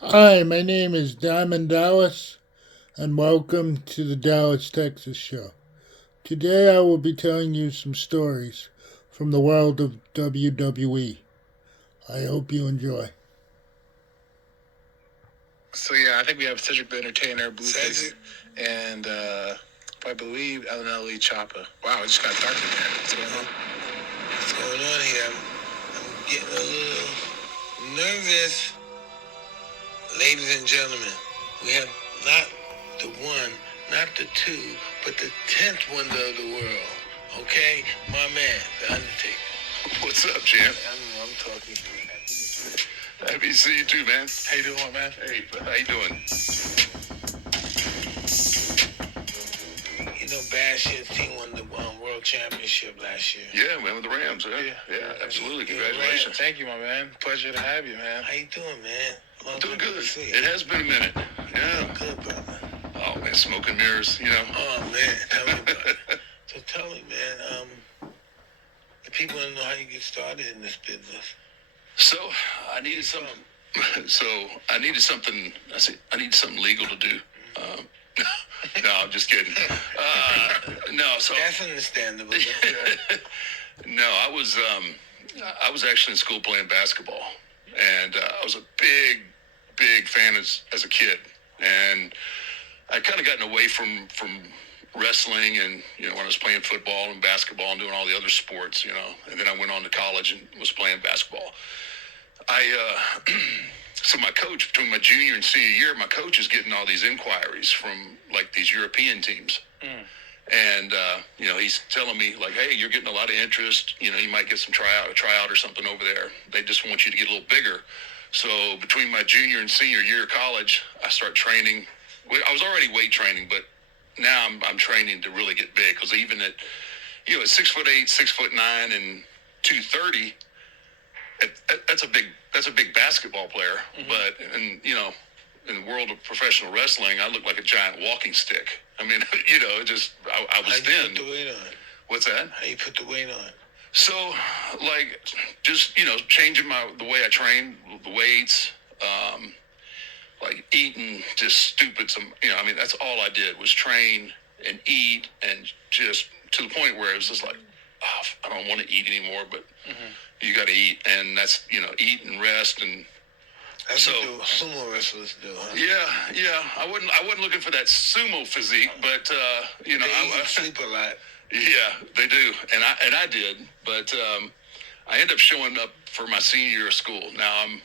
Hi, my name is Diamond Dallas, and welcome to the Dallas, Texas show. Today I will be telling you some stories from the world of WWE. I hope you enjoy. So yeah, I think we have Cedric the Entertainer, Blueface, and I believe LNLE Choppa. Wow, it just got dark in there. What's going on? What's going on here? I'm getting a little nervous. Ladies and gentlemen, we have not the one, not the two, but the 10th wonder of the world. Okay? My man, The Undertaker. What's up, champ? I'm talking to you. Happy to see you too, man. How you doing, man? Hey, how you doing? You know, Bash his team won the world championship last year. Yeah, man, with the Rams. Yeah, absolutely. Congratulations. Thank you, my man. Pleasure to have you, man. How you doing, man? I'm doing good. It has been a minute. Yeah. Good, brother. Oh, man, smoke and mirrors, you know. Oh, man, tell me about it. So tell me, man, the people want to know how you get started in this business. So I needed something. I needed something legal to do. No, I'm just kidding. That's understandable. No, I was actually in school playing basketball, and I was a big fan as a kid, and I kind of gotten away from wrestling, and when I was playing football and basketball and doing all the other sports, and then I went on to college and was playing basketball. So my coach, between my junior and senior year, my coach is getting all these inquiries from like these European teams. And, he's telling me like, hey, you're getting a lot of interest. You might get some tryout or something over there. They just want you to get a little bigger. So between my junior and senior year of college, I start training. I was already weight training, but now I'm training to really get big. Because even at 6'8", 6'9", and 230, that's a big basketball player. Mm-hmm. But in the world of professional wrestling, I look like a giant walking stick. I mean, I was thin. How you put the weight on? What's that? How you put the weight on? So, like, just changing the way I train, the weights, like eating just stupid. That's all I did was train and eat, and just to the point where it was just like, I don't want to eat anymore, but you got to eat, and that's eat and rest, and that's what sumo wrestlers do, huh? Yeah. I wasn't looking for that sumo physique, but I sleep a lot. Yeah, they do, and I did, but I ended up showing up for my senior year of school. Now I'm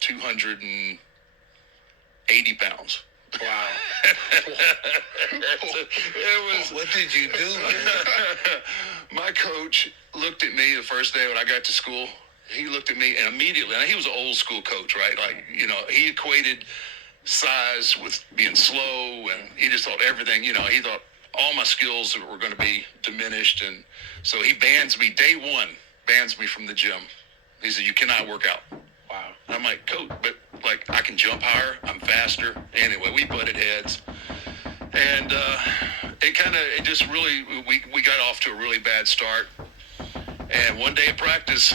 280 pounds. Wow. What did you do, man? My coach looked at me the first day when I got to school. He looked at me and immediately, and he was an old school coach, right? Like, he equated size with being slow, and he just thought everything, he thought all my skills were going to be diminished. And so he bans me from the gym. He said, you cannot work out. Wow. I'm like, coach, but like I can jump higher, I'm faster. Anyway, we butted heads, and we got off to a really bad start. And one day at practice,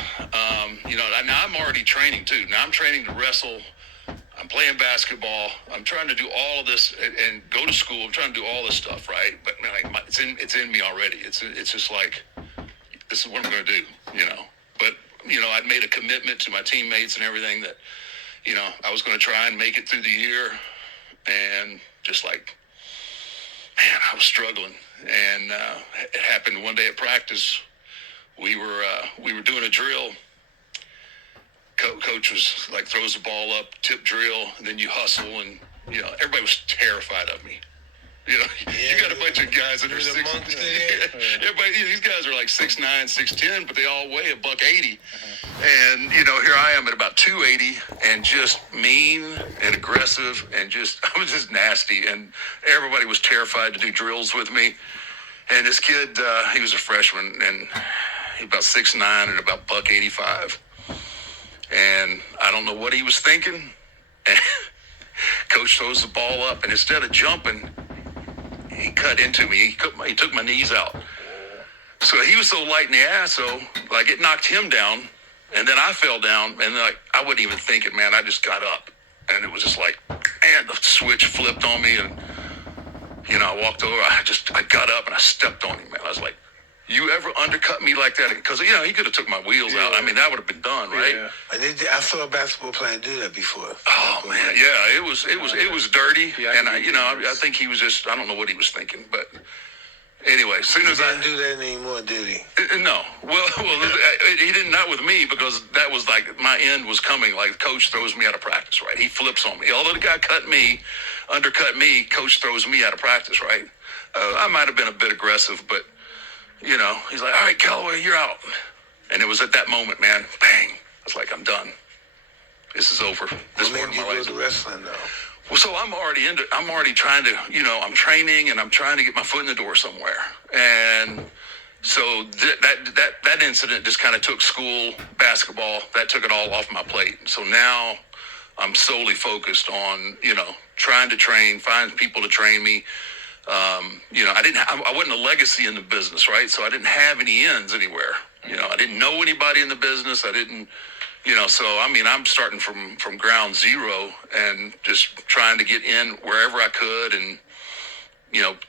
now I'm already training too. Now I'm training to wrestle. I'm playing basketball. I'm trying to do all of this and go to school. I'm trying to do all this stuff, right? But man, it's in me already. It's just like, this is what I'm going to do, But I'd made a commitment to my teammates and everything that, I was going to try and make it through the year, and just like, man, I was struggling. And it happened one day at practice. We were doing a drill. Coach was like, throws the ball up, tip drill, and then you hustle, and everybody was terrified of me. You got a bunch of guys that are everybody. These guys are like 6'9", 6'10", but they all weigh $180. And here I am at about 280, and just mean and aggressive, and I was just nasty, and everybody was terrified to do drills with me. And this kid, he was a freshman, and he was about 6'9" and about $185. And I don't know what he was thinking. And Coach throws the ball up, and instead of jumping, he cut into me. He took my knees out. So he was so light in the ass, so like it knocked him down, and then I fell down, and like I wasn't even thinking, man. I just got up, And it was just like, man, the switch flipped on me, and I walked over. I got up and I stepped on him, man. I was like, you ever undercut me like that? Because, he could have took my wheels out. I mean, that would have been done, right? Yeah. I saw a basketball player do that before. Oh, man, yeah. It was dirty. Yeah, and, I think he was just, I don't know what he was thinking. But anyway, as soon as he didn't do that anymore, did he? No. Well, he didn't, not with me, because that was like my end was coming. Like, coach throws me out of practice, right? He flips on me. Although the guy undercut me, coach throws me out of practice, right? I might have been a bit aggressive, but, he's like, all right, Calloway, you're out. And it was at that moment, man, bang. I was like, I'm done. This is over. This what made you go to wrestling, though? Well, so I'm already trying to, I'm training and I'm trying to get my foot in the door somewhere. And so that incident just kind of took school, basketball, that took it all off my plate. So now I'm solely focused on, trying to train, find people to train me. I wasn't a legacy in the business, right? So I didn't have any ends anywhere. I didn't know anybody in the business. I didn't, so I mean, I'm starting from ground zero and just trying to get in wherever I could, and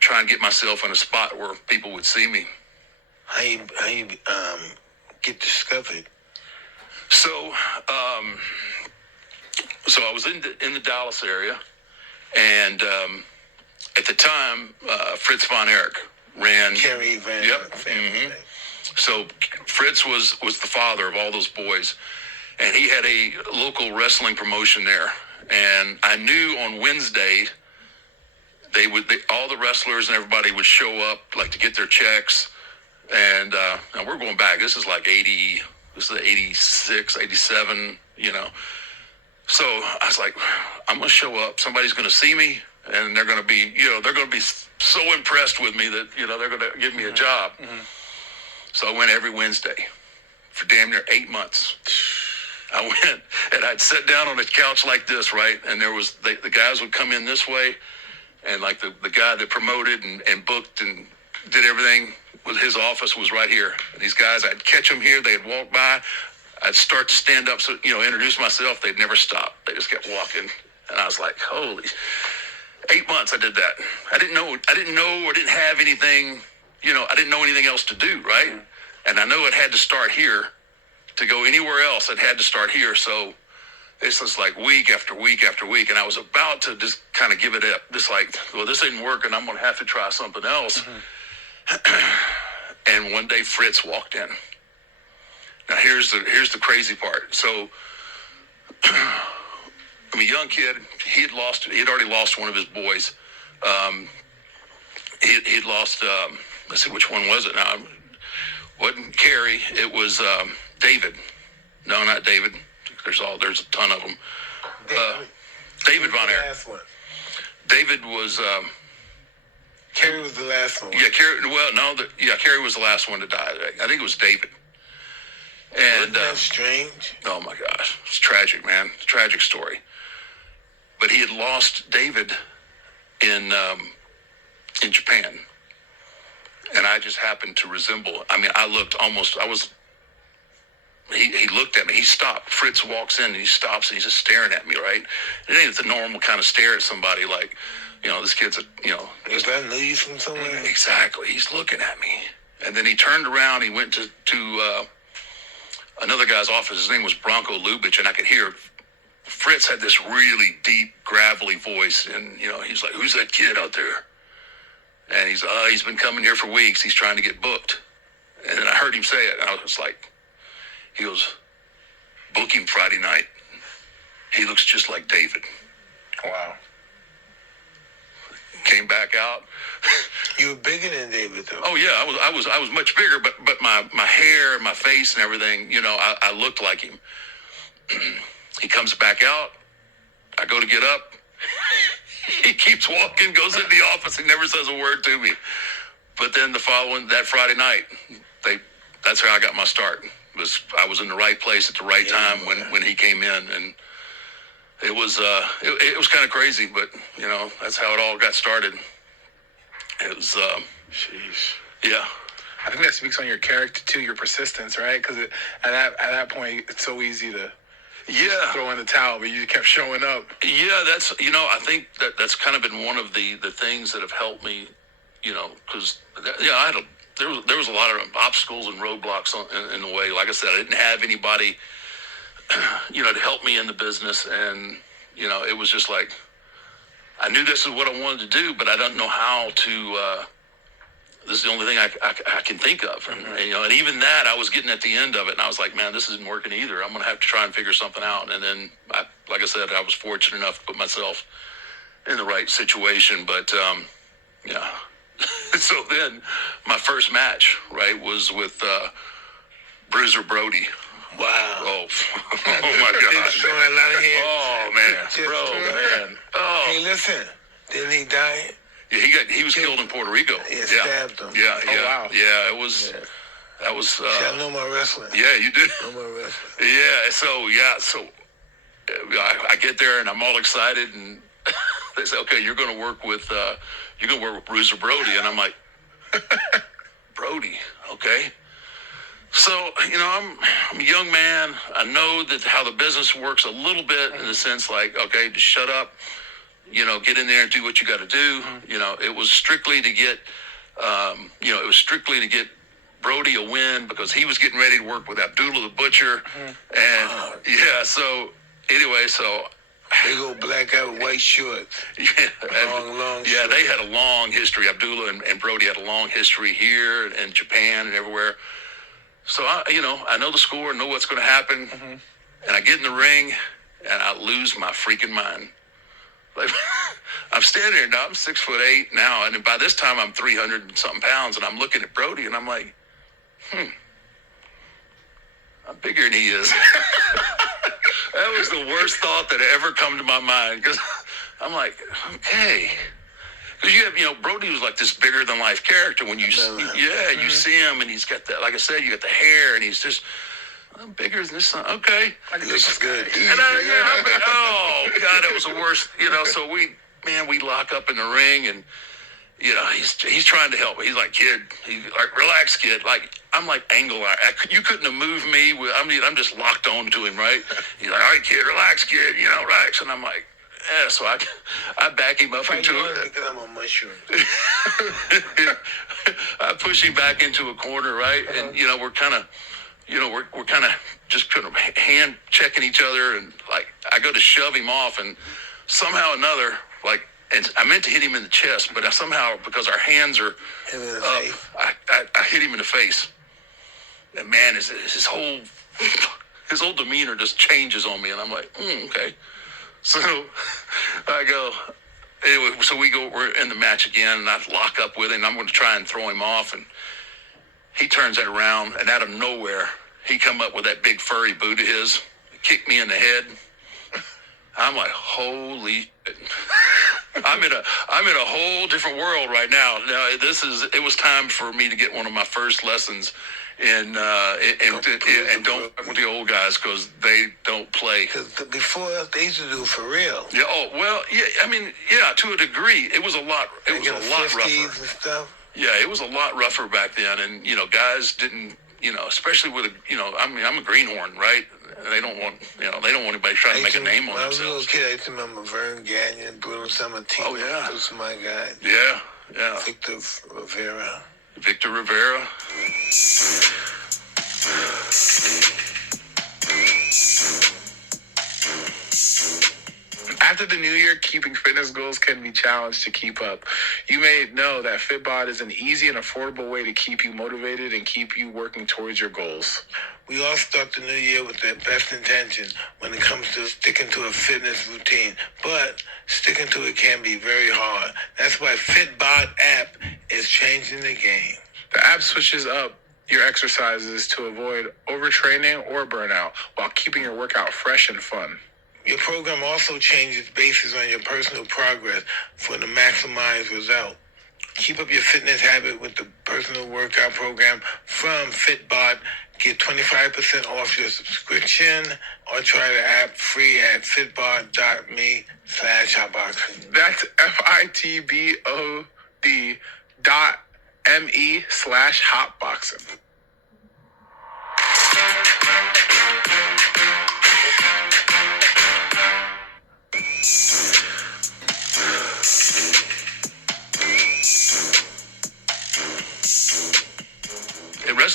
try and get myself in a spot where people would see me. How you get discovered? So I was in the Dallas area, and at the time, Fritz von Erich ran. Kerry Van. Yep. Mm-hmm. So Fritz was the father of all those boys, and he had a local wrestling promotion there. And I knew on Wednesday all the wrestlers and everybody would show up, like, to get their checks. And now we're going back. This is like 86, 87. So I was like, I'm going to show up. Somebody's going to see me, and they're going to be, so impressed with me that, they're going to give me a job. Mm-hmm. So I went every Wednesday for damn near 8 months. I went, and I'd sit down on a couch like this, right? And there was, the guys would come in this way, and like the guy that promoted and booked and did everything, his office was right here. And these guys, I'd catch them here. They'd walk by. I'd start to stand up, so, introduce myself. They'd never stop. They just kept walking. And I was like, holy, 8 months I did that. I didn't know or didn't have anything, I didn't know anything else to do, right? Mm-hmm. And I know it had to start here. To go anywhere else, it had to start here. So it's just like week after week after week. And I was about to just kind of give it up. Just like, well, this ain't working. I'm going to have to try something else. Mm-hmm. And one day Fritz walked in. Now here's the crazy part. So I'm a young kid. He had already lost one of his boys. He'd lost, let's see, which one was it now? It wasn't Kerry. It was David. No, not David. There's a ton of them. David Von Erich. David was... Kerry was the last one. Yeah, Kerry. Well, no, Kerry was the last one to die. I think it was David. And wasn't that strange? Oh my gosh, it's tragic, man. It's a tragic story. But he had lost David in Japan, and I just happened to resemble. I mean, He looked at me. He stopped. Fritz walks in and he stops and he's just staring at me, right? It ain't the normal kind of stare at somebody like, this kid's Is that news from somewhere? Exactly. He's looking at me. And then he turned around. He went to another guy's office. His name was Branko Lubitsch, and I could hear Fritz had this really deep, gravelly voice. And, he's like, who's that kid out there? And he's been coming here for weeks. He's trying to get booked. And then I heard him say it, and I was like, he goes, book him Friday night. He looks just like David. Wow. Came back out. You were bigger than David, though. Oh yeah, I was much bigger, but my hair and my face and everything, I looked like him. He comes back out. I go to get up. He keeps walking, goes into the office, and never says a word to me. But then that Friday night, that's how I got my start. I was in the right place at the right time when he came in, and it was it was kind of crazy, but that's how it all got started. It was Sheesh. Yeah. I think that speaks on your character too, your persistence, right? Because at that point, it's so easy to Yeah. throw in the towel, but you kept showing up. Yeah, I think that's kind of been one of the things that have helped me, because, there was a lot of obstacles and roadblocks in the way. Like I said, I didn't have anybody, to help me in the business. And, it was just like, I knew this is what I wanted to do, but I don't know how to, this is the only thing I can think of. And even that, I was getting at the end of it, and I was like, man, this isn't working either. I'm going to have to try and figure something out. And then, like I said, I was fortunate enough to put myself in the right situation. But, yeah. So then my first match, right, was with Bruiser Brody. Wow. Oh, oh my God. Showing a lot of hair. Oh, man. Man. Oh. Hey, listen. Didn't he die? Yeah, he was killed in Puerto Rico. Yeah, stabbed him. Yeah. Oh, wow. Yeah, it was. Yeah. That was. See, I know my wrestling. Yeah, you did. I know my wrestling. So I get there and I'm all excited, and they say, okay, you're going to work with Bruiser Brody, and I'm like, Brody, okay. So I'm a young man. I know that how the business works a little bit in the sense like, okay, just shut up, get in there and do what you got to do. It was strictly to get, Brody a win because he was getting ready to work with Abdullah the Butcher. And so anyway, Big old black guy with white shorts. Yeah, long yeah, shorts. they had a long history. Abdullah and Brody had a long history here and Japan and everywhere. So I know the score, know what's going to happen, and I get in the ring and I lose my freaking mind. Like, I'm standing there now. I'm 6'8" now, and by this time I'm 300 and something pounds, and I'm looking at Brody and I'm like, I'm bigger than he is. That was the worst thought that ever come to my mind, because I'm like, okay. Because you have, Brody was like this bigger than life character when you see him, and he's got that, like I said, you got the hair, and he's just, I'm bigger than this son. Okay. He looks good. And oh God, it was the worst, so we lock up in the ring, and, he's trying to help me. He's like, kid, relax, kid. Like, I'm like angle. You couldn't have moved me. I'm just locked on to him, right? He's like, all right, kid, relax, kid, relax. And I'm like, yeah. So I back him up into it. Because I'm a mushroom. I push him back into a corner, right? And we're kind of, we're kind of just kind of hand checking each other, and like I go to shove him off, and somehow or another, like. And I meant to hit him in the chest, but somehow, because our hands are up, I hit him in the face. And man, his whole demeanor just changes on me, and I'm like, okay. So I go, anyway, so we're in the match again, and I lock up with him, and I'm going to try and throw him off, and he turns that around, and out of nowhere, he come up with that big furry boot of his, kicked me in the head. I'm like, holy shit. I'm in a whole different world right now. Now it was time for me to get one of my first lessons in don't fuck with the old guys, because they don't play. Because before they used to do it for real. Yeah. Oh well. Yeah. I mean, yeah. To a degree, it was a lot. It was a lot rougher. And stuff. Yeah, it was a lot rougher back then, and guys didn't. Especially with I'm a greenhorn, right? They don't want anybody trying to make a name on themselves. When I was a little kid, I used to remember Vern Gagnon, Bruno Sammartino. Oh yeah, those are my guys. Yeah. Victor Rivera. After the new year, keeping fitness goals can be challenged to keep up. You may know that Fitbod is an easy and affordable way to keep you motivated and keep you working towards your goals. We all start the new year with the best intentions when it comes to sticking to a fitness routine, but sticking to it can be very hard. That's why Fitbod app is changing the game. The app switches up your exercises to avoid overtraining or burnout while keeping your workout fresh and fun. Your program also changes basis on your personal progress for the maximized result. Keep up your fitness habit with the personal workout program from Fitbod. Get 25% off your subscription, or try the app free at fitbod.me/hotboxing. That's FITBOD.me/hotboxing.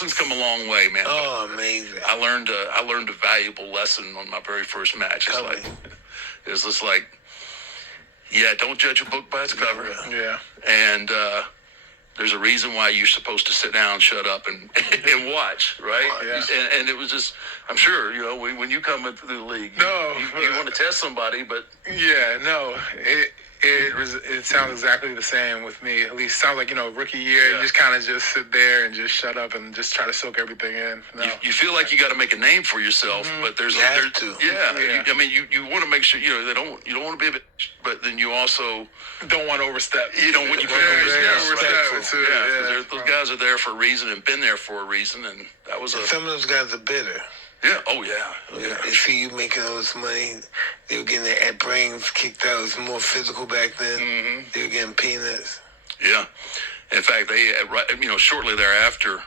wrestling's come a long way, man. Oh, amazing. I learned a valuable lesson on my very first match. It's just like, yeah, don't judge a book by its cover. Yeah. And there's a reason why you're supposed to sit down, shut up, and and watch, right? Yeah. And it was just, I'm sure, you know, when you come into the league, you want to test somebody, but Yeah, no, it sounds exactly the same with me. At least sounds like, you know, rookie year, you just kind of just sit there and just shut up and just try to soak everything in. No. you feel like you got to make a name for yourself, but there's You have to. yeah. I mean, you want to make sure, you know, you don't want to be a bitch, but then you also don't want to overstep. You don't want you overstep. those guys are there for a reason and been there for a reason, and that was Some of those guys are bitter. yeah. Oh yeah. They see you making all this money. They were getting their brains kicked out. It was more physical back then. They were getting peanuts. Yeah. In fact, they, you know, shortly thereafter,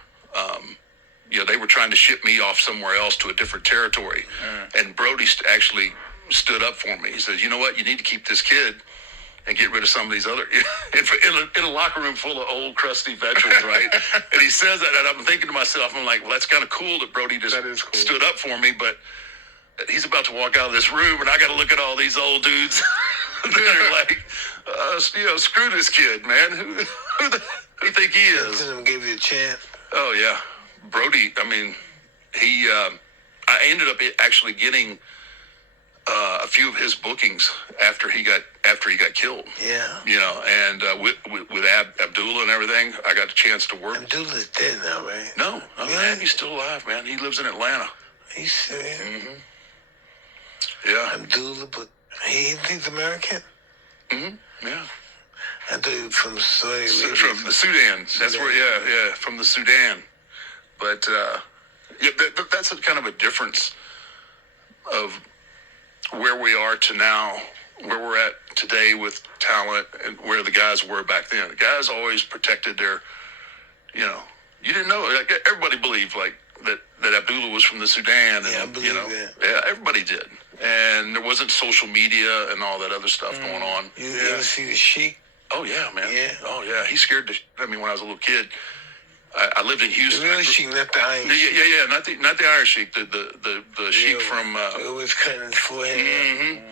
you know, they were trying to ship me off somewhere else to a different territory. And Brody actually stood up for me. He says, you know what, you need to keep this kid and get rid of some of these other, in a locker room full of old, crusty veterans, right? And he says that, and I'm thinking to myself, I'm like, well, that's kind of cool that Brody just stood up for me, but he's about to walk out of this room, and I got to look at all these old dudes that are like, you know, screw this kid, man. Who do you think he is? Some of them gave you a chance. Oh, yeah. Brody, I mean, I ended up actually getting a few of his bookings after he got killed. Yeah. You know, and with Abdullah and everything, I got a chance to work. Abdullah's dead now, right? No, Really? man, he's still alive, man. He lives in Atlanta. He's serious. Yeah. Abdullah, but he's American? Yeah. I thought he was from Saudi Arabia. From the Sudan. That's where, yeah, from the Sudan. But, yeah, that's a kind of a difference of where we are to now, where we're at today with talent and where the guys were back then. The guys always protected their, you know, you didn't know, like, everybody believed, like, that Abdullah was from the Sudan. And, Yeah, I believe you know, that. Yeah, everybody did. And there wasn't social media and all that other stuff going on. You ever see the Sheik? Oh, yeah, man. Yeah. Oh, yeah. He scared the shit out of me when I was a little kid. I lived in The Houston. real Sheik, not the Iron Sheik. Yeah. Not the Iron Sheik. The Sheik from. It was cutting his forehead.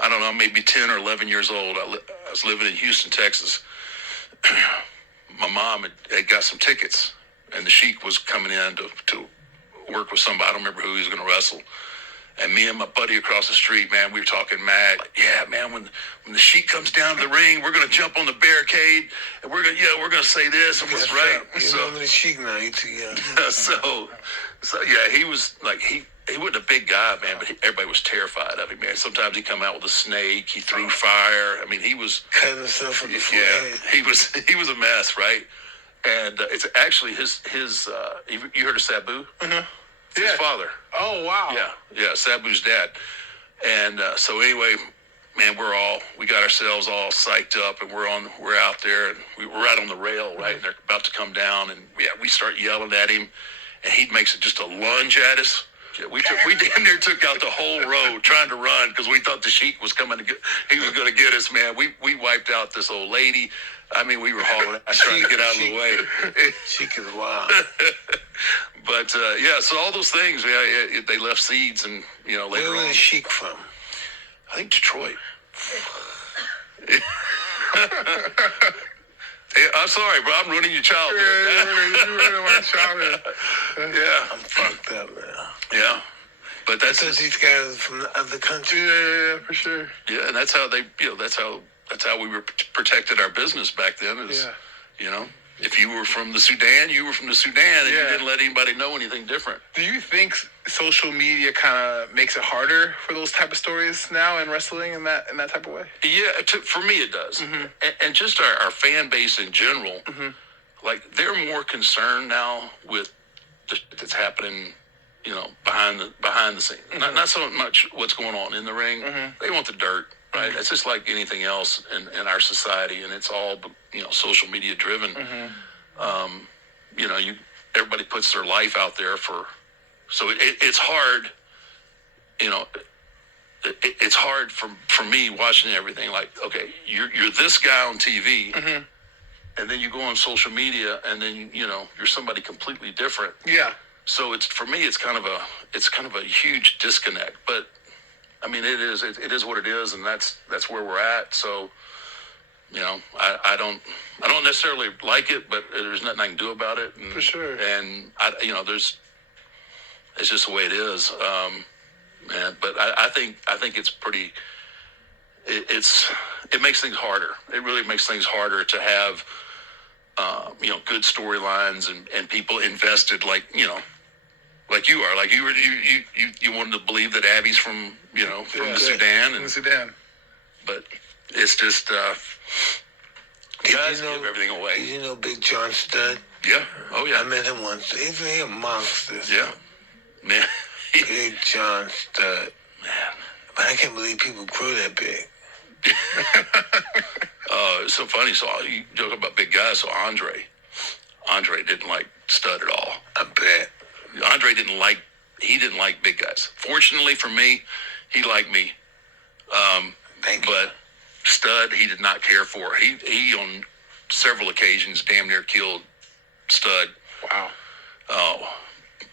I don't know, maybe 10 or 11 years old. I was living in Houston, Texas. My mom had got some tickets, and the Sheik was coming in to work with somebody. I don't remember who he was going to wrestle. And me and my buddy across the street, man, we were talking mad. Like, yeah, man, when the Sheik comes down to the ring, we're gonna jump on the barricade, and we're gonna say this and what's right. You know the Sheik now. You too young. so yeah, he was like he wasn't a big guy, man, but everybody was terrified of him, man. Sometimes he'd come out with a snake. He threw fire. I mean, he was Cutting himself from the forehead. Yeah, he was a mess, right? And it's actually his. You heard of Sabu? His father. Oh, wow. Yeah, Sabu's dad. And so anyway, man, we got ourselves all psyched up, and we're out there, and we were right on the rail, right? And they're about to come down, and we start yelling at him, and he makes it just a lunge at us. Yeah, we damn near took out the whole road trying to run because we thought the Sheik was coming he was going to get us, man. We wiped out this old lady. I mean, we were hauling ass trying to get out of the way. Sheik is wild. But yeah, so all those things, they left seeds, and you know later Where was on. the Sheik from? I think Detroit. Yeah, I'm sorry, bro. I'm ruining your childhood. You ruined my childhood. Yeah, I'm fucked up now. yeah. But that's Because these guys are from the other country. Yeah, for sure. yeah, and that's how they, that's how we were protected our business back then. Is you know, if you were from the Sudan, you were from the Sudan, and you didn't let anybody know anything different. Do you think social media kind of makes it harder for those type of stories now in wrestling in that type of way? Yeah, for me it does, and just our fan base in general. Like they're more concerned now with the shit that's happening, you know, behind the scenes. Not so much what's going on in the ring. They want the dirt, right? It's just like anything else in our society, and it's all, you know, social media driven. You know, everybody puts their life out there so it's hard, you know. It's hard for me watching everything. Like, okay, you're this guy on TV, and then you go on social media, and then you're somebody completely different. Yeah. So for me, it's kind of a huge disconnect. But I mean, it is what it is, and that's where we're at. So I don't necessarily like it, but there's nothing I can do about it. And, for sure. And it's just the way it is. But I think it's pretty. It makes things harder. It really makes things harder to have good storylines and people invested like you are. Like you wanted to believe that Abby's from the Sudan and Sudan. But it's just guys give everything away. Did you know Big John Stud? Yeah. Oh yeah. I met him once. He's a monster. Yeah. Man. Big John Stud. Man. But I can't believe people grew that big. It's so funny. So you joke about big guys. So Andre didn't like Stud at all. I bet. Andre didn't like big guys. Fortunately for me, he liked me. But Stud, he did not care for. He on several occasions damn near killed Stud. Wow. Oh,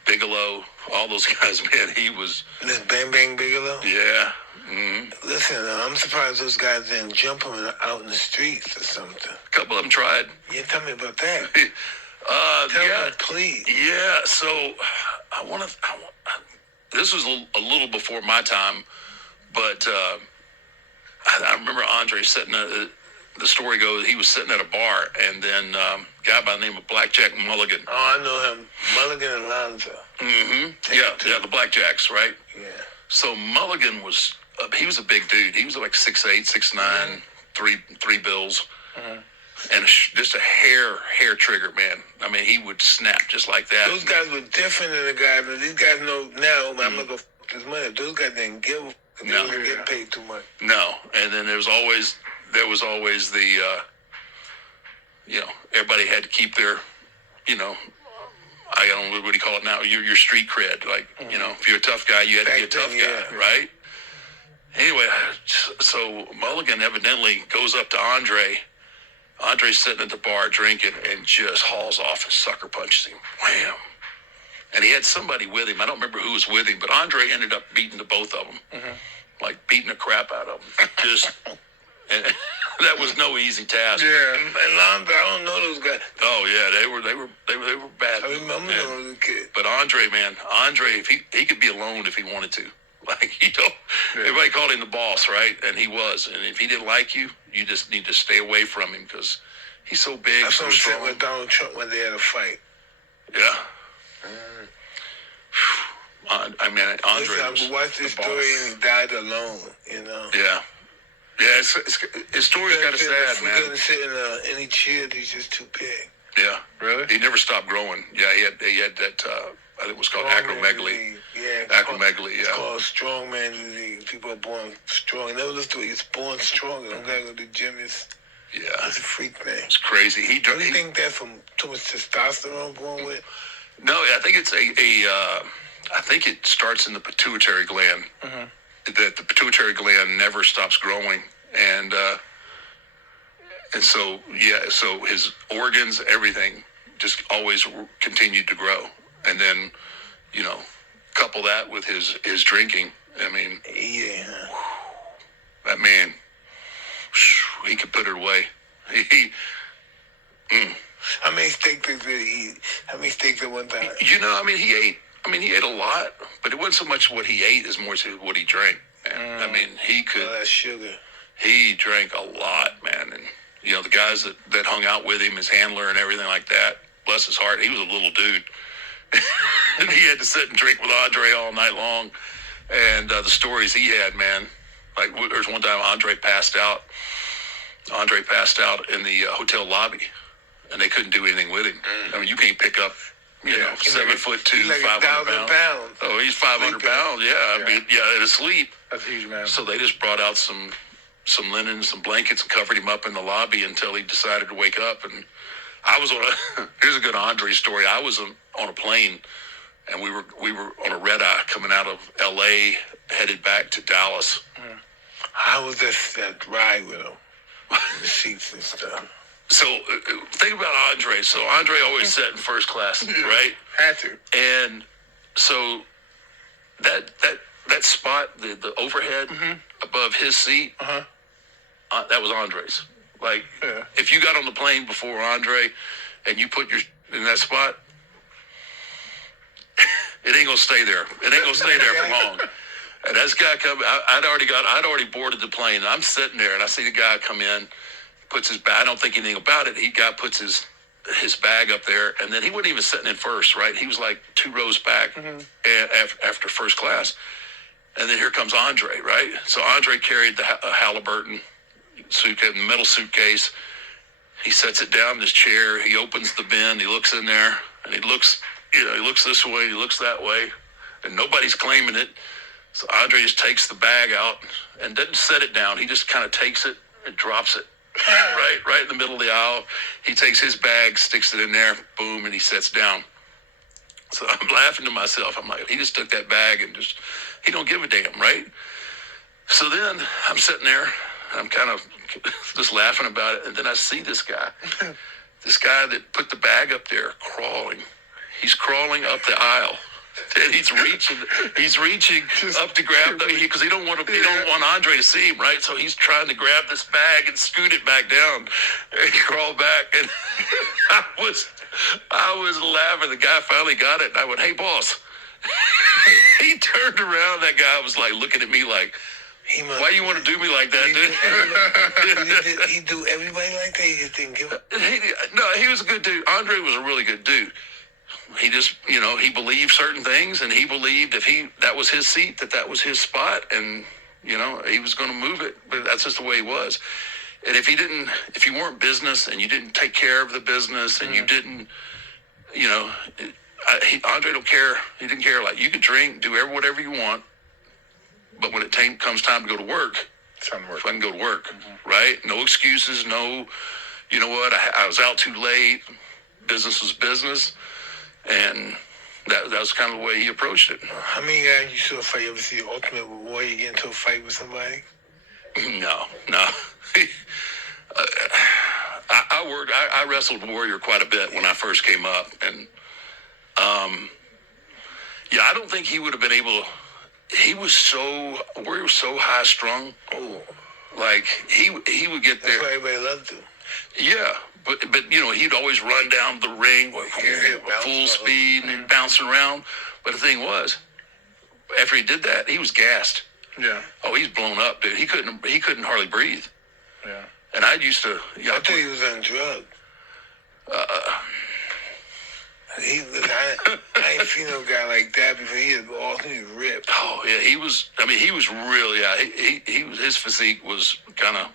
Bigelow, all those guys, man. He was. This Bang Bang Bigelow? Yeah. Mm-hmm. Listen, I'm surprised those guys didn't jump him out in the streets or something. A couple of them tried. Yeah, tell me about that. Tell me, please. Yeah, so this was a little before my time, but I remember Andre sitting the story goes, he was sitting at a bar, and then a guy by the name of Blackjack Mulligan. Oh, I know him. Mulligan Alonzo. Mm-hmm. Yeah, the Blackjacks, right? Yeah. So Mulligan was, he was a big dude. He was like 6'8", 6'9", three bills. Uh-huh. And just a hair trigger, man. I mean, he would snap just like that. Those guys were different than the guys, but these guys know now, I'm going to go this money. Those guys didn't give, they didn't get paid too much. No, and then there was always the, everybody had to keep their, I don't know, what do you call it now? Your street cred. Like, if you're a tough guy, you had to be a tough guy, right? Anyway, so Mulligan evidently goes up to Andre. Andre's sitting at the bar drinking and just hauls off and sucker punches him. Wham! And he had somebody with him. I don't remember who was with him, but Andre ended up beating the both of them. Mm-hmm. Like beating the crap out of them. And that was no easy task. Yeah, and Lonzo, I don't know those guys. Oh yeah, they were bad. I remember them as a kid. But Andre, if he could be alone if he wanted to. Like, everybody called him the boss, right? And he was. And if he didn't like you, you just need to stay away from him because he's so big, That's so what I'm strong. saying with Donald Trump when they had a fight. Yeah. I mean, Andre I watched this story and he died alone, Yeah. Yeah, his story's kind of sad, man. He couldn't sit in any chair. He's just too big. Yeah. Really? He never stopped growing. Yeah, he had that, I think it was called acromegaly. Yeah. Acromegaly, It's called strongman disease. People are born strong. You never listen to it. It's born strong. You don't gotta go to the gym. It's a freak thing. It's crazy. Do you think that's from too much testosterone going with? No, I think it's I think it starts in the pituitary gland. Mm-hmm. That the pituitary gland never stops growing, and so so his organs, everything, just always continued to grow, and then couple that with his drinking. I mean, that man, he could put it away. How many steaks did he eat? How many steaks at one time? He ate a lot, but it wasn't so much what he ate as more so what he drank. Man. I mean, he could. That's sugar. He drank a lot, man, and the guys that hung out with him, his handler and everything like that. Bless his heart, he was a little dude, and he had to sit and drink with Andre all night long. And the stories he had, man, like there's one time Andre passed out. Andre passed out in the hotel lobby, and they couldn't do anything with him. I mean, you can't pick up. 7'2", like 500 pounds. Oh, he's 500 pounds. Yeah, I mean, in sleep. That's huge, man. So they just brought out some linen, some blankets, and covered him up in the lobby until he decided to wake up. And I was on here's a good Andre story. I was on a plane, and we were on a red eye coming out of L.A. headed back to Dallas. How was that ride with him? The seats and stuff. So think about Andre. So Andre always sat in first class, right? Had to. And so that spot, the overhead above his seat, that was Andre's. Like, if you got on the plane before Andre and you put your in that spot, it ain't gonna stay there. It ain't gonna stay there for long. And this guy come, I'd already boarded the plane. And I'm sitting there, and I see the guy come in, puts his bag. I don't think anything about it. Puts his bag up there, and then he wasn't even sitting in first, right? He was like 2 rows back after first class. And then here comes Andre, right? So Andre carried the Halliburton suitcase, metal suitcase. He sets it down in his chair. He opens the bin. He looks in there, and he looks this way. He looks that way, and nobody's claiming it. So Andre just takes the bag out and doesn't set it down. He just kind of takes it and drops it right in the middle of the aisle. He takes his bag, sticks it in there, boom, and he sets down. So I'm laughing to myself. I'm like, he just took that bag and he don't give a damn, right? So then I'm sitting there, and I'm kind of just laughing about it. And then I see this guy that put the bag up there crawling. He's crawling up the aisle. And he's reaching up to grab because he don't want Andre to see him, right? So he's trying to grab this bag and scoot it back down and crawl back. And I was laughing. The guy finally got it, and I went, "Hey, boss." He turned around. That guy was like looking at me like, "Why you want to do me like that, dude?" He do everybody like that? He just didn't give up? No, he was a good dude. Andre was a really good dude. He just, he believed certain things, and he believed if that was his seat, that was his spot, and, he was going to move it. But that's just the way he was. And if you weren't business and you didn't take care of the business and you didn't, Andre don't care. He didn't care. Like, you could drink, do whatever you want, but when it comes time to go to work, it's time to work. Fucking go to work, right? No excuses, no, you know what, I was out too late. Business was business. And that was kind of the way he approached it. How many guys you saw fight? You ever see Ultimate Warrior get into a fight with somebody? No. I wrestled Warrior quite a bit when I first came up. And, I don't think he would have been able. Warrior was so high strung. Oh. Like, he would get there. That's why everybody loved him. Yeah. But he'd always run down the ring full speed and bouncing around. But the thing was, after he did that, he was gassed. Yeah. Oh, he's blown up, dude. He couldn't hardly breathe. Yeah. And I used to. I thought he was on drugs. I ain't seen no guy like that before. He was ripped. Oh yeah, he was. I mean, he was really. His physique was kind of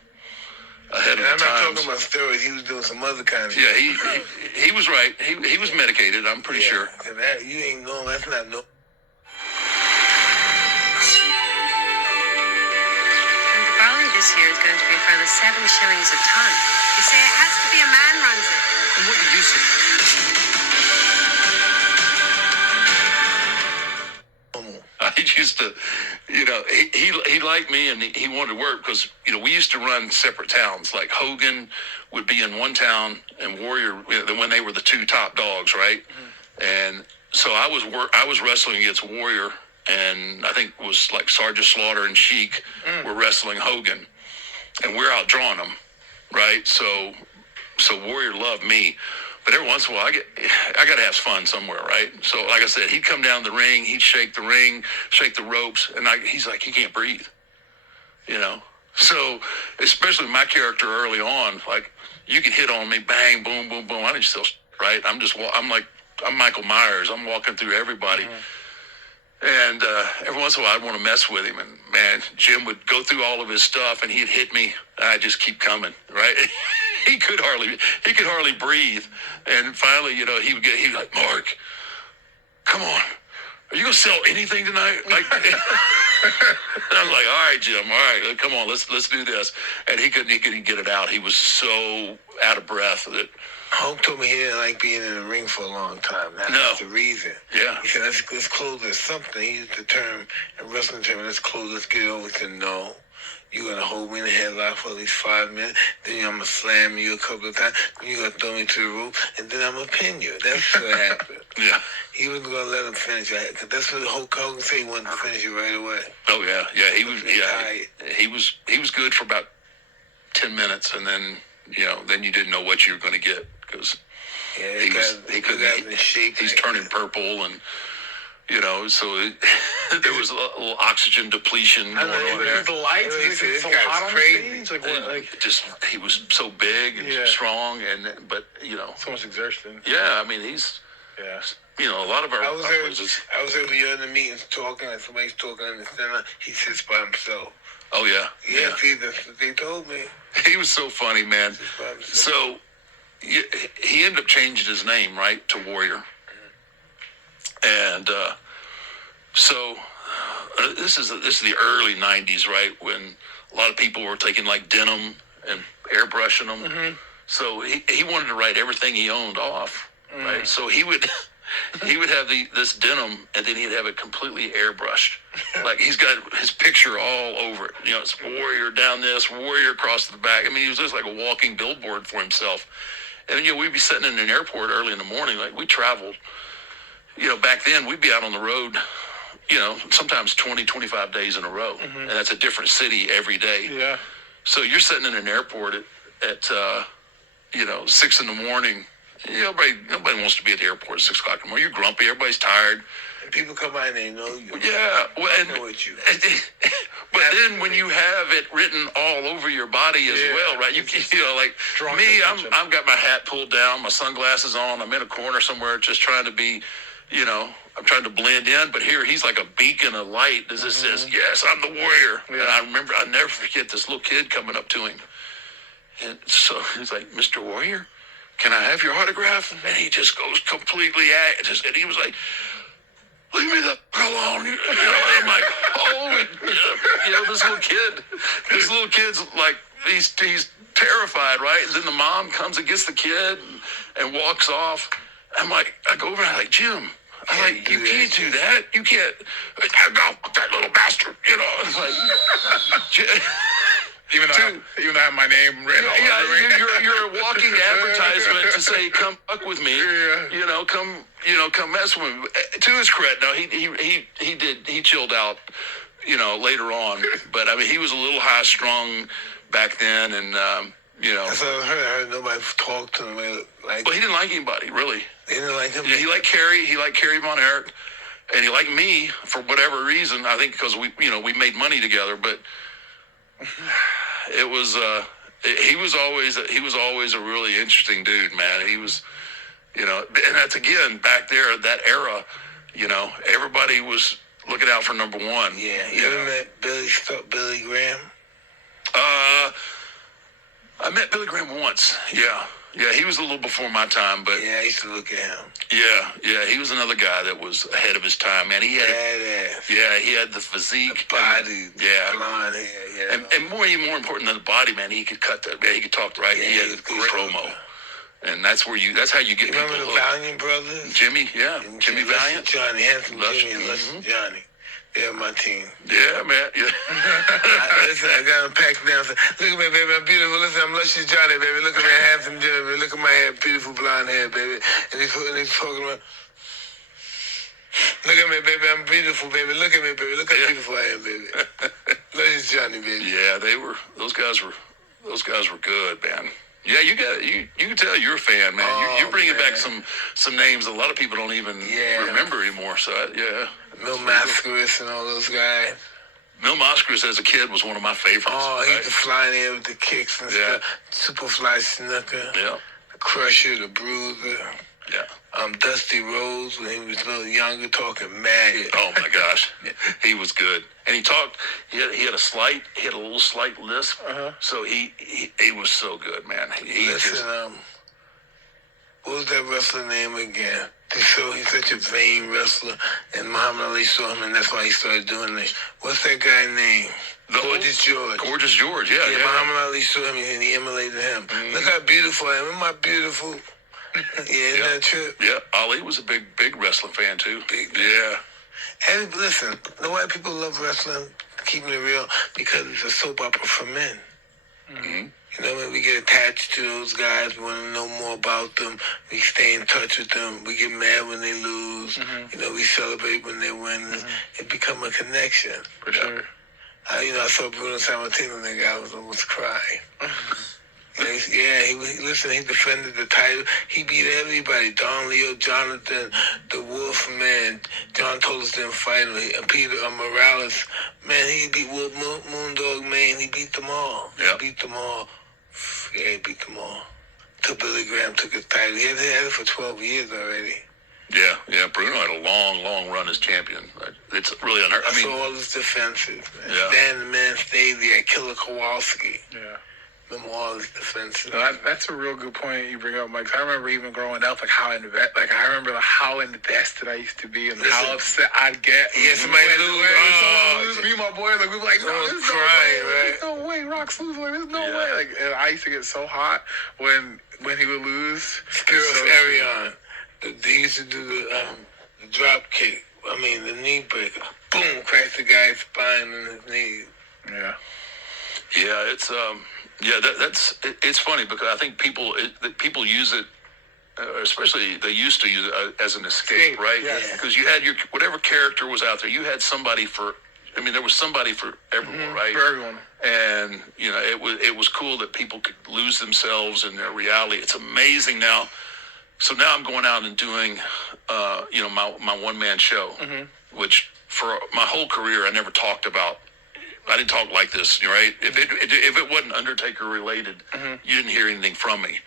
ahead of the times. I'm not talking about steroids. He was doing some other kind of. Yeah, he was right. He was medicated. I'm pretty sure. That, you ain't going. That's not no. And the barley this year is going to be a further 7 shillings a ton. You say it has to be a man runs it. And what did you say? I used to, he liked me and he wanted to work because, we used to run separate towns. Like Hogan would be in one town and Warrior, when they were the 2 top dogs, right? Mm-hmm. And so I was wrestling against Warrior, and I think it was like Sergeant Slaughter and Sheik were wrestling Hogan, and we're outdrawing them, right? So Warrior loved me. But every once in a while, I got to have fun somewhere, right? So, like I said, he'd come down the ring, he'd shake the ring, shake the ropes, and he's like, he can't breathe, So, especially my character early on, like, you can hit on me, bang, boom, boom, boom. I didn't still, right? I'm Michael Myers. I'm walking through everybody. Mm-hmm. And every once in a while, I'd want to mess with him. And, man, Jim would go through all of his stuff, and he'd hit me. I'd just keep coming, right? He could hardly breathe. And finally, he'd like, "Mark, come on. Are you going to sell anything tonight?" Like, I was like, "All right, Jim, all right, come on, let's do this." And he couldn't get it out. He was so out of breath that. Hulk told me he didn't like being in the ring for a long time. That's the reason. Yeah. He said, let's close this something. He used the term, in wrestling term, let's close, let's get it over. He said, no. You're gonna hold me in the headlock for at least 5 minutes. Then I'm gonna slam you a couple of times. Then you're gonna throw me to the roof, and then I'm gonna pin you. That's what happened. Yeah. He wasn't gonna let him finish it, because that's what Hulk Hogan said. He wanted to finish it right away. Oh yeah, yeah. He was good for about 10 minutes, and then then you didn't know what you were going to get because he couldn't. In shape. He's turning purple, and so there was a little oxygen depletion going on there. The lights, it's so hot on the stage. Just he was so big and strong, but so much exertion. Yeah, I mean he's a lot of our. I was there when you're in the meetings talking, and somebody's talking in the center. He sits by himself. Oh yeah. Yeah. See, that's what they told me. He was so funny, man. So he ended up changing his name, right, to Warrior. And so this is the early '90s, right, when a lot of people were taking like denim and airbrushing them. Mm-hmm. So he wanted to write everything he owned off, right? So he would have this denim, and then he'd have it completely airbrushed. Like he's got his picture all over it. It's Warrior down this, Warrior across the back. I mean, he was just like a walking billboard for himself. And we'd be sitting in an airport early in the morning, like we traveled. Back then we'd be out on the road, sometimes 20, 25 days in a row. Mm-hmm. And that's a different city every day. Yeah. So you're sitting in an airport at 6 in the morning. Nobody wants to be at the airport at 6 o'clock in the morning. You're grumpy. Everybody's tired. And people come by and they know you. Yeah. Well, I know it's you. But then when you have it written all over your body as well, right? You like me, I've got my hat pulled down, my sunglasses on. I'm in a corner somewhere just trying to be, I'm trying to blend in. But here he's like a beacon of light that just says, yes, I'm the Warrior. Yeah. And I'll never forget this little kid coming up to him. And so he's like, Mr. Warrior, can I have your autograph? And he just goes completely and he was like, leave me the fuck alone. I'm like, holy, this little kid's like, he's terrified, right? And then the mom comes and gets the kid and walks off. I'm like, I go over and I'm like, Jim, you can't do that. You can't. I go, that little bastard, It's like, Even though I have my name written all over me. You're a walking advertisement to say, come fuck with me. Yeah. Come mess with me. To his credit, no, he chilled out, later on. But I mean, he was a little high strung back then, and That's what I heard nobody talked to him like. Well, he didn't like anybody really. They didn't like him. Yeah, he liked Kerry. He liked Kerry Von Erich, and he liked me for whatever reason. I think because we made money together, but. It was he was always a really interesting dude, man. He was, and that's again back there that era, everybody was looking out for number one. Yeah, you ever met Billy Graham? I met Billy Graham once. Yeah, he was a little before my time, but yeah, I used to look at him. Yeah, he was another guy that was ahead of his time, man. He had badass. Yeah, he had the physique, the body, blonde hair, and more important than the body, man. He could cut that. Man, he could talk right. He had a great promo, and that's how you get. Remember people the Valiant brothers? Jimmy, Jimmy Valiant, Johnny, handsome Jimmy, and Listen Johnny. They're my team. Yeah, man. Yeah. Listen, I got them packed down. Look at me, baby. I'm beautiful. Listen, I'm luscious Johnny, baby. Look at me, handsome Jimmy. Look at my hair, beautiful blonde hair, baby. And he's talking about. Look at me, baby. I'm beautiful, baby. Look at me, baby. Look how beautiful I am, baby. Luscious Johnny, baby. Yeah, those guys were good, man. Yeah, you can tell you're a fan, man. You're bringing back some names a lot of people don't even remember anymore. So Mil Mascaris and all those guys. Mil Mascaris as a kid was one of my favorites. Oh, he used to fly in there with the kicks and stuff. Superfly Snooker. Yeah. The Crusher, the Bruiser. Yeah. Dusty Rhodes when he was a little younger, talking mad. Oh my gosh, he was good, and he talked. He had a little slight lisp. So he was so good, man. What was that wrestler name again? He's such a vain wrestler, and Muhammad Ali saw him, and that's why he started doing this. What's that guy name? Gorgeous George. Gorgeous George, yeah. Muhammad Ali saw him, and he emulated him. Look how beautiful I am. Am I beautiful? Isn't that true? Yeah, Ali was a big wrestling fan too. Yeah. And listen, the white people love wrestling. keeping it real because it's a soap opera for men. Mm-hmm. You know, when we get attached to those guys, we want to know more about them. We stay in touch with them. We get mad when they lose. Mm-hmm. You know, we celebrate when they win. Mm-hmm. It become a connection. For sure. I saw Bruno Sammartino, that guy was almost crying. He defended the title. He beat everybody. Don Leo, Jonathan, the Wolf Man. John Tolis didn't fight him. Peter Morales, man, he beat Moondog Maine. He beat them all. Yeah. He beat them all. Yeah, he beat them all. Till Billy Graham took his title. He had it for 12 years already. Yeah. Bruno had a long run as champion. It's really unheard. I mean, all his defenses. Man. Yeah. Dan the Man Staley, Killer Kowalski. Yeah. Them all his defenses. No, that's a real good point you bring up, Mike. I remember even growing up, how invested I used to be, and how upset I'd get. Yeah, somebody lose. Me and my boys, we'd be like, no, there's no way. Right? There's no way. Rock's losing. There's no Yeah. way. And I used to get so hot when he would lose. Spiros Arion. They used to do the drop kick. The knee breaker. Boom, crack the guy's spine and his knee. Yeah. Yeah, it's it's funny because I think people use it, especially they used to use it as an escape, right? Yeah. Because you had your whatever character was out there, you had somebody for. There was somebody for everyone, right? For everyone. And it was cool that people could lose themselves in their reality. It's amazing now. So now I'm going out and doing, my one-man show, which for my whole career I never talked about. I didn't talk like this, right? If it wasn't Undertaker related, you didn't hear anything from me.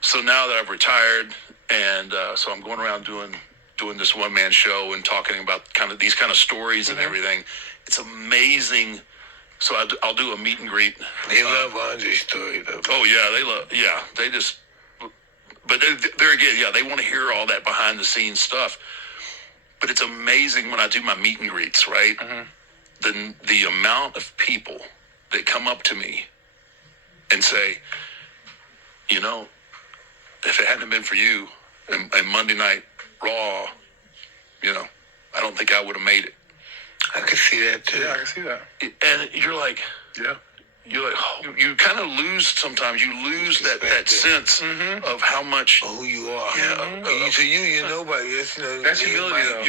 So now that I've retired, and so I'm going around doing this one-man show and talking about these kind of stories and everything. It's amazing. So I'll do a meet and greet. They love Andre's story, though. Oh yeah, they just. But there again, they want to hear all that behind the scenes stuff. But it's amazing when I do my meet and greets, right? The amount of people that come up to me and say, if it hadn't been for you and Monday Night Raw, I don't think I would have made it. I can see that too. Yeah, I can see that. And you're like, you kind of lose sometimes. You lose that sense of how much who you are. Yeah. To you're nobody. That's humility, though.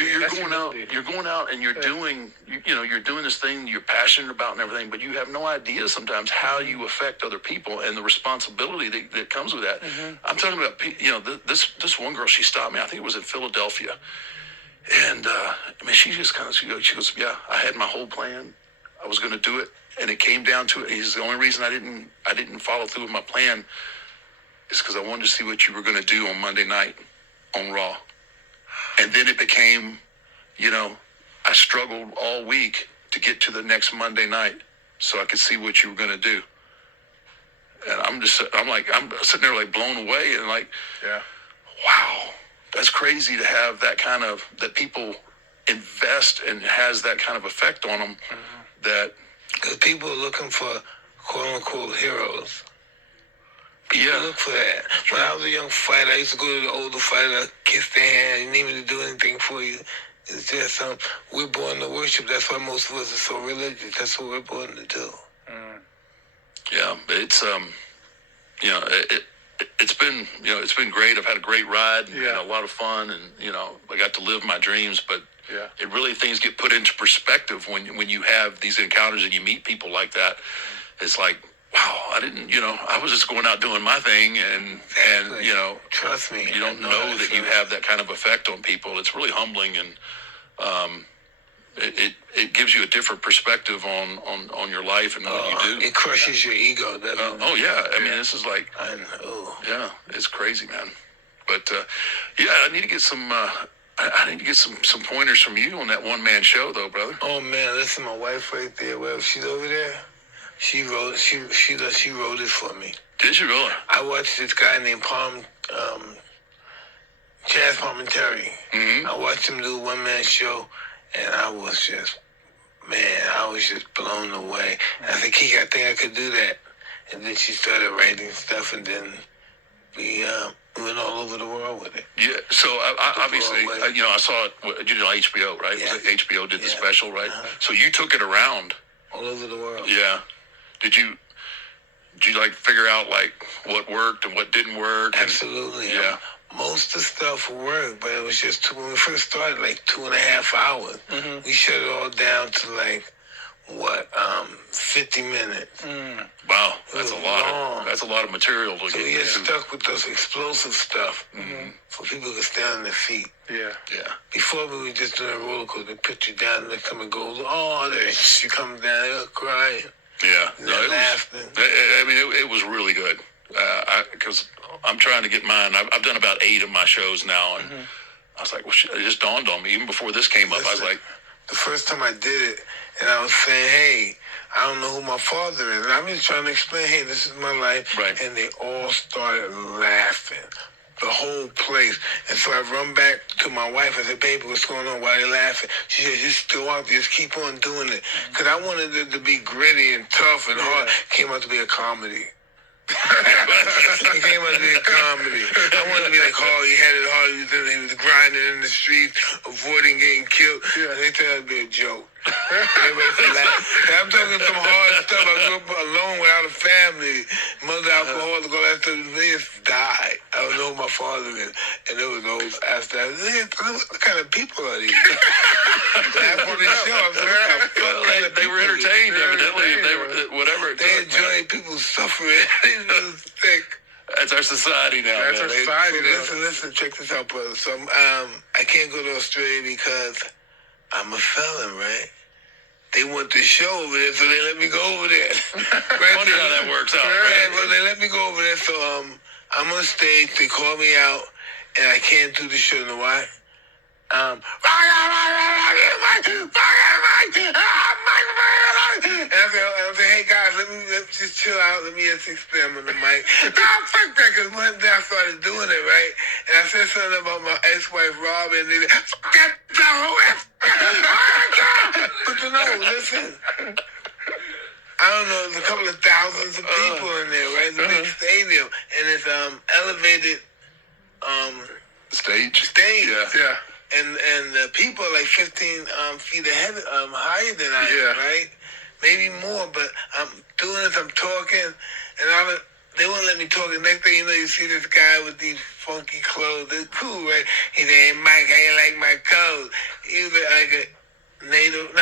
You're going out and you're doing this thing you're passionate about and everything, but you have no idea sometimes how you affect other people and the responsibility that comes with that. I'm talking about, this one girl, she stopped me. I think it was in Philadelphia. And, she just she goes, yeah, I had my whole plan. I was going to do it. And it came down to it. He's the only reason I didn't follow through with my plan is because I wanted to see what you were going to do on Monday night on Raw. And then it became, I struggled all week to get to the next Monday night so I could see what you were going to do. And I'm sitting there like blown away and like, wow, that's crazy to have that people invest and has that kind of effect on them that. Because people are looking for quote-unquote heroes. People look for that. When I was a young fighter, I used to go to the older fighter, kiss their hand, you need me to do anything for you. It's just we're born to worship. That's why most of us are so religious. That's what we're born to do. Yeah, it's it's been great. I've had a great ride and a lot of fun, and I got to live my dreams. But it really things get put into perspective when you have these encounters and you meet people like that. It's like, wow, I didn't, I was just going out doing my thing, and trust me, you don't know that you have that kind of effect on people. It's really humbling, and it gives you a different perspective on your life and what you do. It crushes your ego. I mean, this is like, I know. Yeah, it's crazy, man. But I need to get some. I need to get some pointers from you on that one-man show, though, brother. Oh man, listen, my wife right there. Well, she's over there. She wrote it for me. Did you really? I watched this guy named Chaz Palminteri. I watched him do a one-man show, and I was just blown away. And I think I think I could do that. And then she started writing stuff, and then we went all over the world with it. Yeah. So obviously, I saw it. You know, HBO, right? Yeah. HBO did the special, right? Uh-huh. So you took it around all over the world. Yeah. Did you like figure out like what worked and what didn't work? Absolutely. Yeah. Most of the stuff worked, but it was just when we first started, like 2.5 hours. Mm-hmm. We shut it all down to like 50 minutes. Wow, It that's was a lot long. of material to So get we get through. stuck with those explosive stuff for people to stand on their feet. Yeah. Yeah. Before we were just doing a roller coaster, they put you down and they come and go, oh, there she comes down, they're crying. Yeah. And No, they're it laughing. was. I mean, it was really good. Because I'm trying to get mine. I've done about 8 of my shows now, and I was like, well, shit, it just dawned on me even before this came up. I was Listen, like, the first time I did it, and I was saying, hey, I don't know who my father is. And I'm just trying to explain, hey, this is my life. Right. And they all started laughing. The whole place. And so I run back to my wife. I said, baby, what's going on? Why are they laughing? She said, just go out there. Just keep on doing it. Because I wanted it to be gritty and tough and hard. It came out to be a comedy. It came out to be a comedy. I wanted to be like hard-headed, he was grinding in the streets, avoiding getting killed. And they turned out to be a joke. I'm talking some hard stuff. I grew up alone without a family. Mother alcoholic, all that stuff. They just died. I don't know who my father is. And there was those asked that, what kind of people are these? Laugh on the show. I'm saying, they were entertained, evidently. If they were, whatever. they enjoy people suffering. It's sick. That's our society now. That's man. our society now. Listen, check this out, brother. So I can't go to Australia because I'm a felon, right? They want the show over there, so they let me go over there. Right? Funny how that works out. Right, Right? but they let me go over there, so I'm on stage, they call me out, and I can't do the show. You know why? And I say, hey guys, let's just chill out. Let me just experiment on the mic. Nah, fuck that, because one day I started doing it, right? And I said something about my ex-wife, Robin, and they said, fuck that, but you know, listen. I don't know, there's a couple of thousands of people in there, right? It's a big stadium, and it's elevated Stage. stage. Yeah. And the people are like 15 feet ahead, higher than I am, right? Maybe more, but I'm doing this, I'm talking, and they won't let me talk. The next thing you know, you see this guy with these funky clothes. They're cool, right? He said, hey, Mike, how you like my clothes? He was like a native,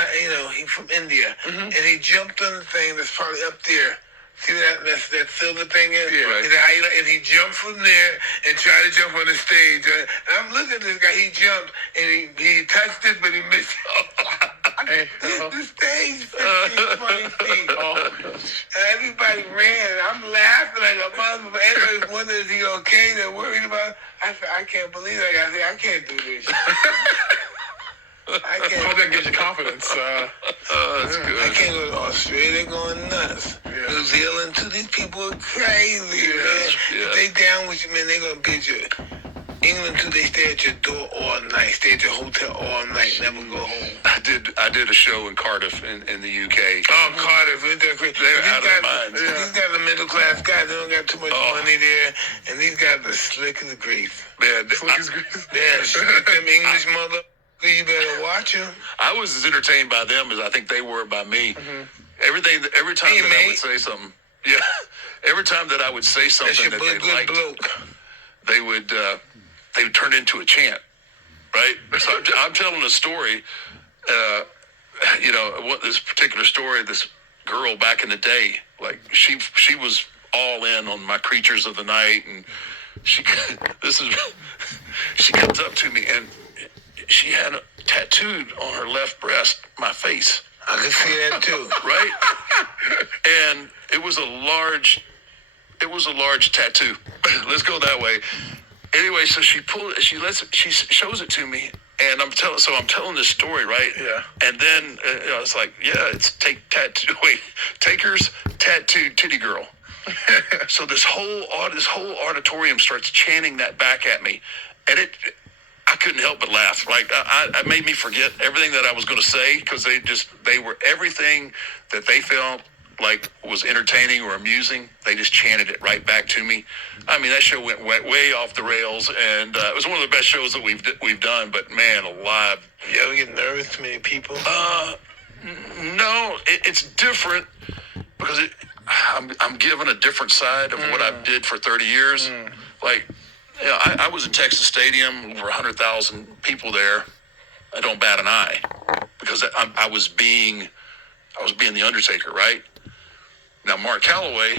he's from India. And he jumped on the thing that's probably up there. See that silver thing is? Yeah, right. He said, how you like? And he jumped from there and tried to jump on the stage. Right? And I'm looking at this guy. He jumped and he touched it, but he missed. The stage 15, 20 feet. And everybody ran. I'm laughing like a mother. But everybody's wondering, is he okay? They're worried about. I said, I can't believe that. I said, I can't do this. I can't. Hope that gives you confidence. That's good. I can't go to Australia. They're going nuts. New Zealand, too. These people are crazy, man. Yeah. If they down with you, man, they gonna beat you. England, too, they stay at your door all night. Stay at your hotel all night. Never go home. I did a show in Cardiff in the UK. Oh, Cardiff, isn't that crazy? They're out of their minds. These guys are middle class guys. They don't got too much money there, and these guys are slick as grease. Man, Yeah, shit, them English mother. You better watch them. I was as entertained by them as I think they were by me. Every time that I would say something, every time that I would say something That's your that they good liked, bloke. they would turn into a chant, right? So I'm telling a story, what this particular story, this girl back in the day, like she was all in on my Creatures of the Night, and she comes up to me and she had tattooed on her left breast my face. I can see that too. Right? And it was a large tattoo. Let's go that way. Anyway, so she shows it to me, and I'm telling this story, right? Yeah. And then it's like, it's Taker's tattooed titty girl. So this whole auditorium starts chanting that back at me, and I couldn't help but laugh. Like I made me forget everything that I was going to say, because they were everything that they felt like was entertaining or amusing. They just chanted it right back to me. I mean, that show went way off the rails, and it was one of the best shows that we've done. But man, alive. You ever get nervous? Too many people? No, it's different because I'm given a different side of what I did for 30 years. Like, I was in Texas Stadium, over 100,000 people there. I don't bat an eye because I was being the Undertaker, right? Now, Mark Calloway,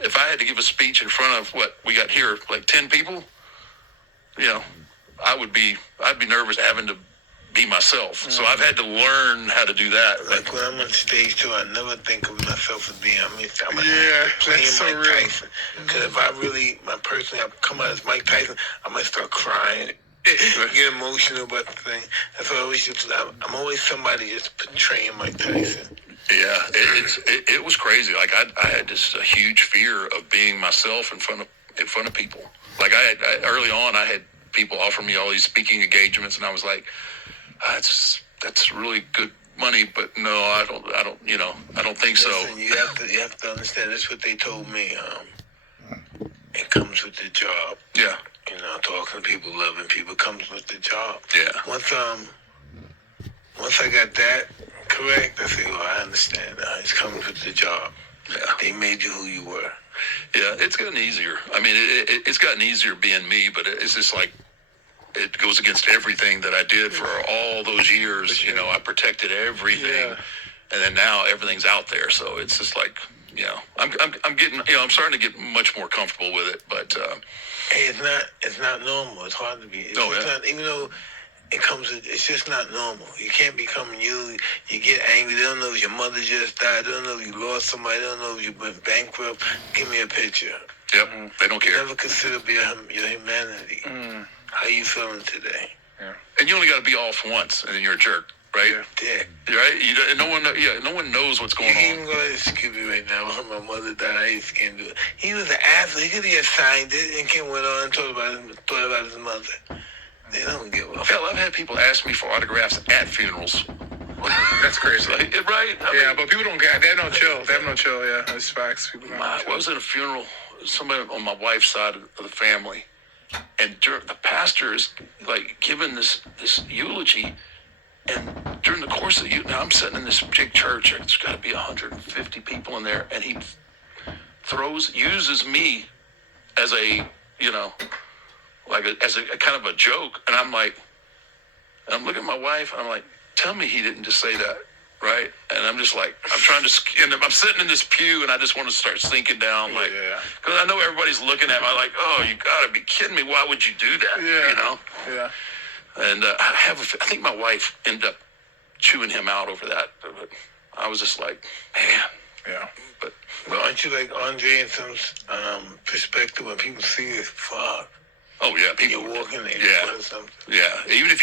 if I had to give a speech in front of what we got here, like 10 people, I'd be nervous having to be myself. So I've had to learn how to do that. Like when I'm on stage too, I never think of myself as being. I'm playing that's so Mike real. Tyson. Because if I really, my personality, I come out as Mike Tyson, I might start crying, get emotional about the thing. That's why I always I'm always somebody just portraying Mike Tyson. Yeah, it was crazy. Like I had this huge fear of being myself in front of people. Like early on, I had people offer me all these speaking engagements, and I was like, that's really good money, but no, I don't think so. Listen, you have to understand. That's what they told me. It comes with the job. Yeah. Talking to people, loving people comes with the job. Yeah. Once I got that correct, I said, I understand. It's coming with the job. Yeah. They made you who you were. Yeah, it's gotten easier. I mean, it's gotten easier being me, but it's just like, it goes against everything that I did for all those years. I protected everything, and then now everything's out there. So it's just like, I'm getting, I'm starting to get much more comfortable with it. But hey, it's not normal. It's hard to be. It's not, even though it comes with, it's just not normal. You can't become you. You get angry. They don't know if your mother just died. They don't know if you lost somebody. They don't know if you went bankrupt. Give me a picture. Yep, they don't care. Never consider your humanity. How you feeling today? Yeah. And you only got to be off once, and then you're a jerk, right? Yeah. Right? No one knows what's going on. You on. can even go to excuse me right now. My mother died. I just can't do it. He was an athlete. He could have signed it and came went on and thought about his mother. They don't give a fuck. Hell, I've had people ask me for autographs at funerals. That's crazy. Like, right? But people don't get. They have no chill. Yeah, that's facts. People don't. I was at a funeral. Somebody on my wife's side of the family. And the pastor is like giving this eulogy, and during the course of now I'm sitting in this big church. It's got to be 150 people in there, and he uses me as a as a kind of a joke, and I'm looking at my wife, and I'm like, tell me he didn't just say that. Right, and I'm just like, I'm sitting in this pew, and I just want to start sinking down, because I know everybody's looking at me. I'm like, oh, you gotta be kidding me! Why would you do that? Yeah. And I think my wife ended up chewing him out over that. But I was just like, man. Yeah. But aren't you like Andre in some perspective when people see this? Fuck. Oh yeah, people walking there. Yeah. Even if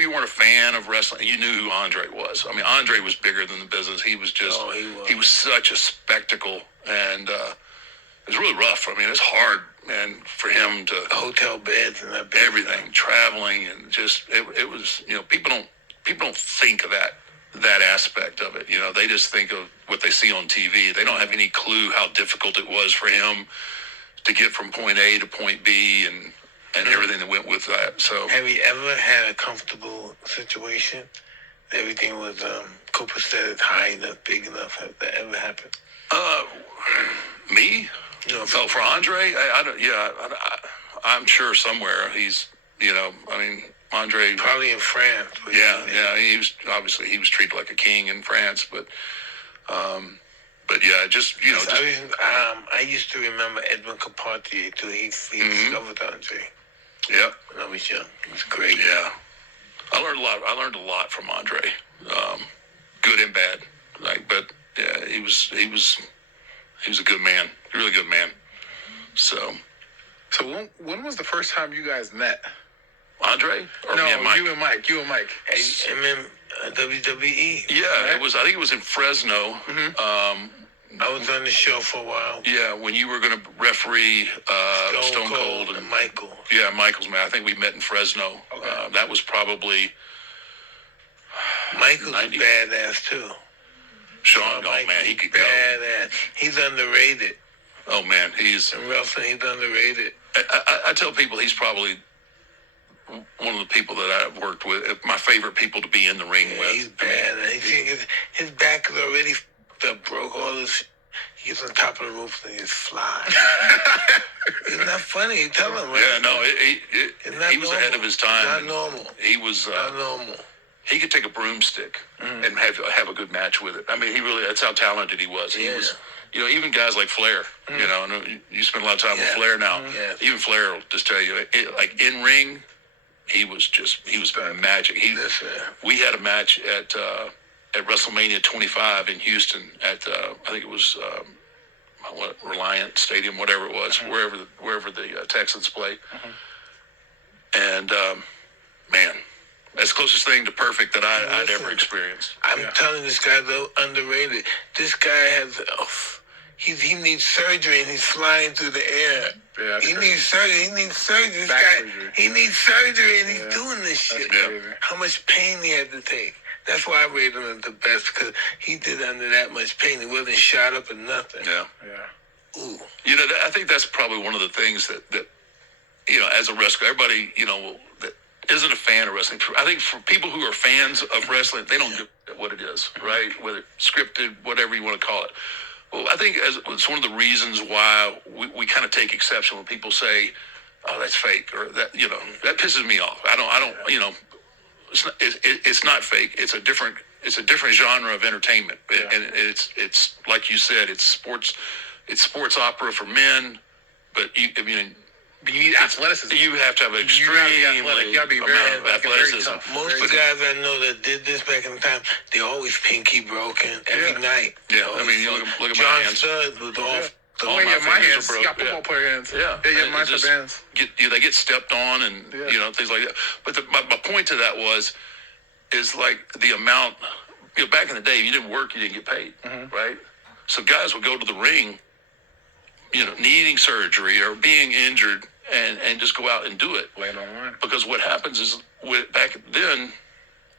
you weren't a fan of wrestling, you knew who Andre was. I mean, Andre was bigger than the business. He was just, he was such a spectacle, and it was really rough. I mean, it's hard, man, for him to hotel beds and everything, traveling, and just it was. People don't think of that aspect of it. They just think of what they see on TV. They don't have any clue how difficult it was for him to get from point A to point B and everything that went with that. So, have you ever had a comfortable situation? Everything was copacetic, high enough, big enough. Has that ever happened? Me? For Andre, I don't. Yeah, I'm sure somewhere he's. Andre probably in France. Yeah. He was treated like a king in France, but. But yeah, just I used to remember Edwin Carpentier too. He discovered Andre. Yeah, when I was young, it was great. Yeah, I learned a lot from Andre, good and bad. But yeah, he was a good man, really good man. So when was the first time you guys met? Andre? Or no, me and Mike? You and Mike. WWE. Yeah, right? I think it was in Fresno. Mm-hmm. I was on the show for a while. Yeah, when you were going to referee Stone Cold and Michael. Yeah, Michael's man. I think we met in Fresno. Okay. That was probably Michael's badass too. Sean, man, he could go. Badass. He's underrated. Oh man, he's in wrestling. He's underrated. I tell people he's probably one of the people that I've worked with, my favorite people to be in the ring with. He's bad. he gets on top of the roof and he just flies. It's not funny. Tell him, right? Yeah, no, he was ahead of his time. Not normal. He was not normal. He could take a broomstick and have a good match with it. I mean, that's how talented he was. He was, even guys like Flair, and you spend a lot of time with Flair now. Even Flair will just tell you, like in ring, he was magic. We had a match at WrestleMania 25 in Houston at I think it was Reliant Stadium, whatever it was, wherever the Texans play, and man. That's the closest thing to perfect that I'd ever experienced. I'm telling this guy, though, underrated. This guy has, he needs surgery and he's flying through the air. Yeah, he needs surgery. He needs surgery. He needs surgery and he's doing this shit. How much pain he had to take. That's why I rated him the best, because he did under that much pain. He wasn't shot up or nothing. Yeah. Ooh. I think that's probably one of the things that as a wrestler, everybody, that isn't a fan of wrestling. I think for people who are fans of wrestling, they don't get what it is, right? Whether scripted, whatever you want to call it. Well, I think it's one of the reasons why we kind of take exception when people say, "Oh, that's fake," or that that pisses me off. I don't. It's not fake. It's a different genre of entertainment, and it's like you said, it's sports opera for men, but you need athleticism. You have to have an extreme. You gotta be very athleticism. Most of the guys I know that did this back in the time, they always pinky broken every night. Yeah, I mean, you look at my John hands. Studd was off. My hands. You got football player hands. My hands. They get stepped on and things like that. But my point to that is like the amount. Back in the day, if you didn't work, you didn't get paid, right? So guys would go to the ring, needing surgery or being injured, and just go out and do it. Laying on line. Because what happens is, back then,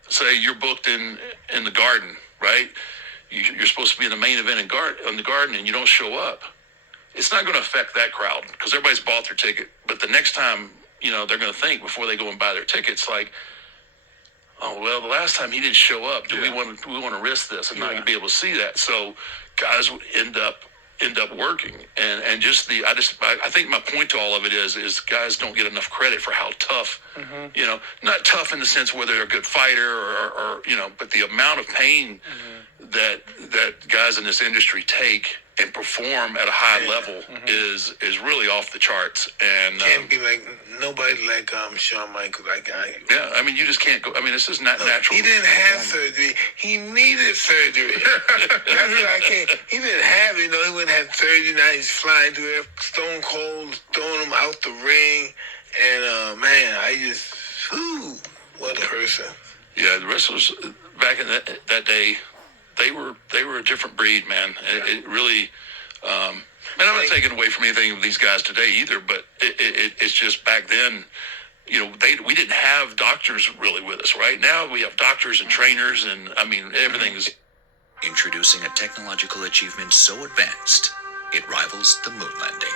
say you're booked in the Garden, right? You're supposed to be in the main event in the Garden, and you don't show up. It's not going to affect that crowd because everybody's bought their ticket. But the next time, they're going to think before they go and buy their tickets, like, oh well, the last time he didn't show up. Do we want to risk this and not be able to see that? So guys would end up working, and just I think my point to all of it is guys don't get enough credit for how tough, not tough in the sense whether they're a good fighter or but the amount of pain that guys in this industry take and perform at a high level is really off the charts. And can't be like nobody like Shawn Michaels, like I. Yeah, I mean you just can't go. I mean this is not natural. He didn't have surgery. He needed surgery. That's what I can't. He didn't have it. He wouldn't have surgery. Now he's flying through there, Stone Cold throwing him out the ring, and man, I just what a person. Yeah, the wrestlers back in that day. They were a different breed, man. It really, and I'm not taking away from anything of these guys today either, but it's just back then, we didn't have doctors really with us. Right now we have doctors and trainers, and I mean everything's. Introducing a technological achievement so advanced, it rivals the moon landing.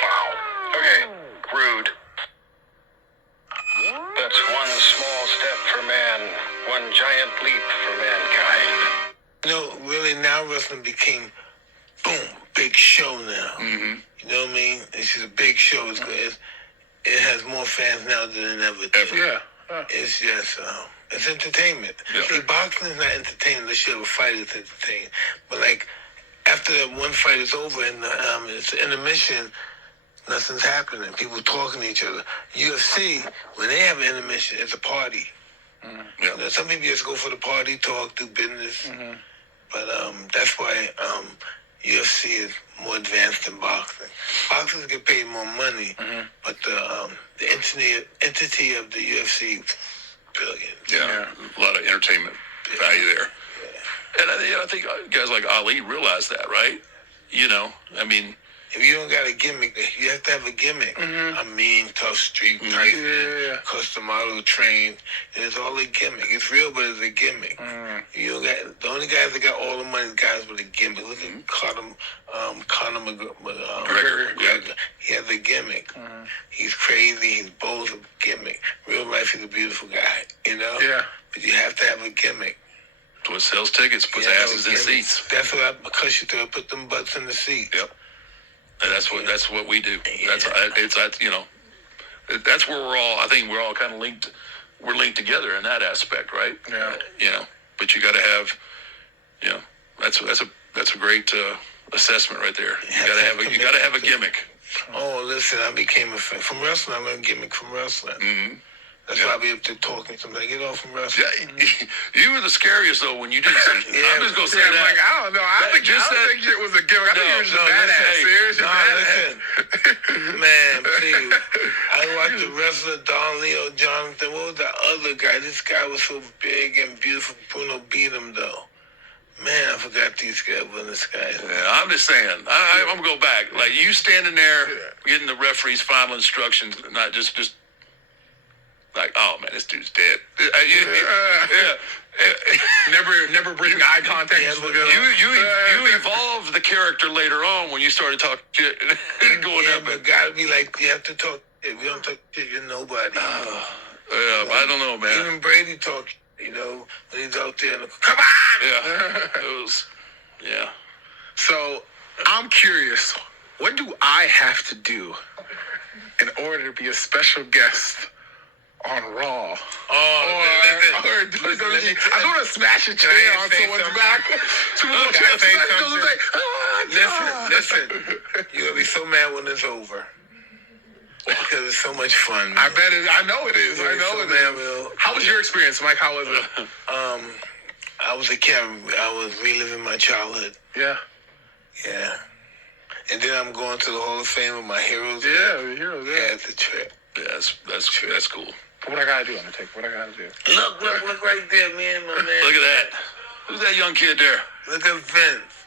Wow. Okay, rude. That's one small step for man, one giant leap for mankind. Really now wrestling became, boom, big show now. Mm-hmm. You know what I mean? It's just a big show. It has more fans now than it ever did. Yeah. It's just, it's entertainment. Yeah. See, boxing is not entertainment. The show of a fight is entertainment. But like, after one fight is over and it's intermission, nothing's happening. People talking to each other. UFC, when they have an intermission, it's a party. Yeah. Some people just go for the party, talk, do business. But that's why UFC is more advanced than boxing. Boxers get paid more money, but the entity of the UFC, billions. Yeah, a lot of entertainment value there. And I think guys like Ali realize that, right? I mean, if you don't got a gimmick, you have to have a gimmick. I mean, tough street, Tyson, custom model trained. It's all a gimmick. It's real, but it's a gimmick. You don't got the only guys that got all the money, guys with a gimmick. Look at Conor McGregor. He has a gimmick. He's crazy. He's bold. A gimmick. Real life, he's a beautiful guy. Yeah. But you have to have a gimmick. That's what sells tickets, puts asses in seats. That's what I cuss you through. I put them butts in the seats. Yep. And that's what we do. Yeah. That's where we're all. I think we're all kind of linked. We're linked together in that aspect, right? Yeah. But you got to have. That's a great assessment right there. You got to have a gimmick. Oh, listen, I became a fan. From wrestling, I learned gimmick from wrestling. Mm-hmm. That's why I be up there talking to them. Like, get off from wrestling. Yeah, you were the scariest, though, when you did say I'm just going to say that. Like, I don't know. I don't think it was a gimmick. I think you were just a badass. Seriously, listen. Man, please. I watched the wrestler, Don Leo, Jonathan. What was the other guy? This guy was so big and beautiful. Bruno beat him, though. Man, I forgot these guys were in this guy. Yeah, I'm just saying. I'm going to go back. Like, you standing there getting the referee's final instructions, not just like, oh, man, this dude's dead. Never breaking eye contact. You evolved the character later on when you started talking shit. But gotta be like, you have to talk shit. We don't talk shit, you're nobody. I don't know, man. Even Brady talks, when he's out there. Come on! Yeah. It was, yeah. So, I'm curious, what do I have to do in order to be a special guest on Raw? I just want to smash a chair on someone's back. Listen. You're going to be so mad when it's over. Because it's so much fun. Man. I bet it. I know it is. How was your experience, Mike? How was it? I was a kid. I was reliving my childhood. Yeah. Yeah. And then I'm going to the Hall of Fame with my heroes. Yeah, the heroes. Yeah, it's a trip. Yeah, that's cool. What I gotta do, Undertaker? What I gotta do? Look right there, man, my man. Look at that. Who's that young kid there? Look at Vince.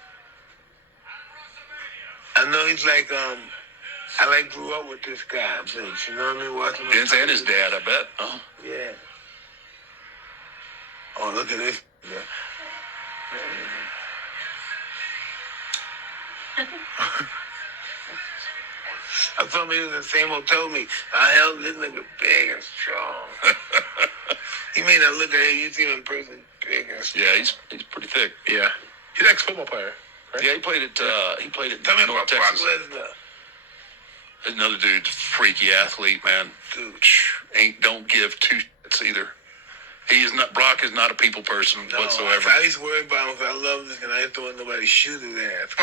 I know he's like, I grew up with this guy, Vince. You know what I mean? Watching Vince and his dad, I bet. Oh. Yeah. Oh, look at this. Yeah. I told him he was in the same hotel me. I held this nigga big and strong. He may not look at him. You see him in person, big and strong. Yeah, he's pretty thick. Yeah. He's an ex-football player, right? Yeah, he played at Tell me about North Texas. Brock Lesnar. Another dude, freaky athlete, man. Dude, don't give two shits either. Brock is not a people person whatsoever. I used to worry about him because I love this and I didn't want nobody shoot his ass.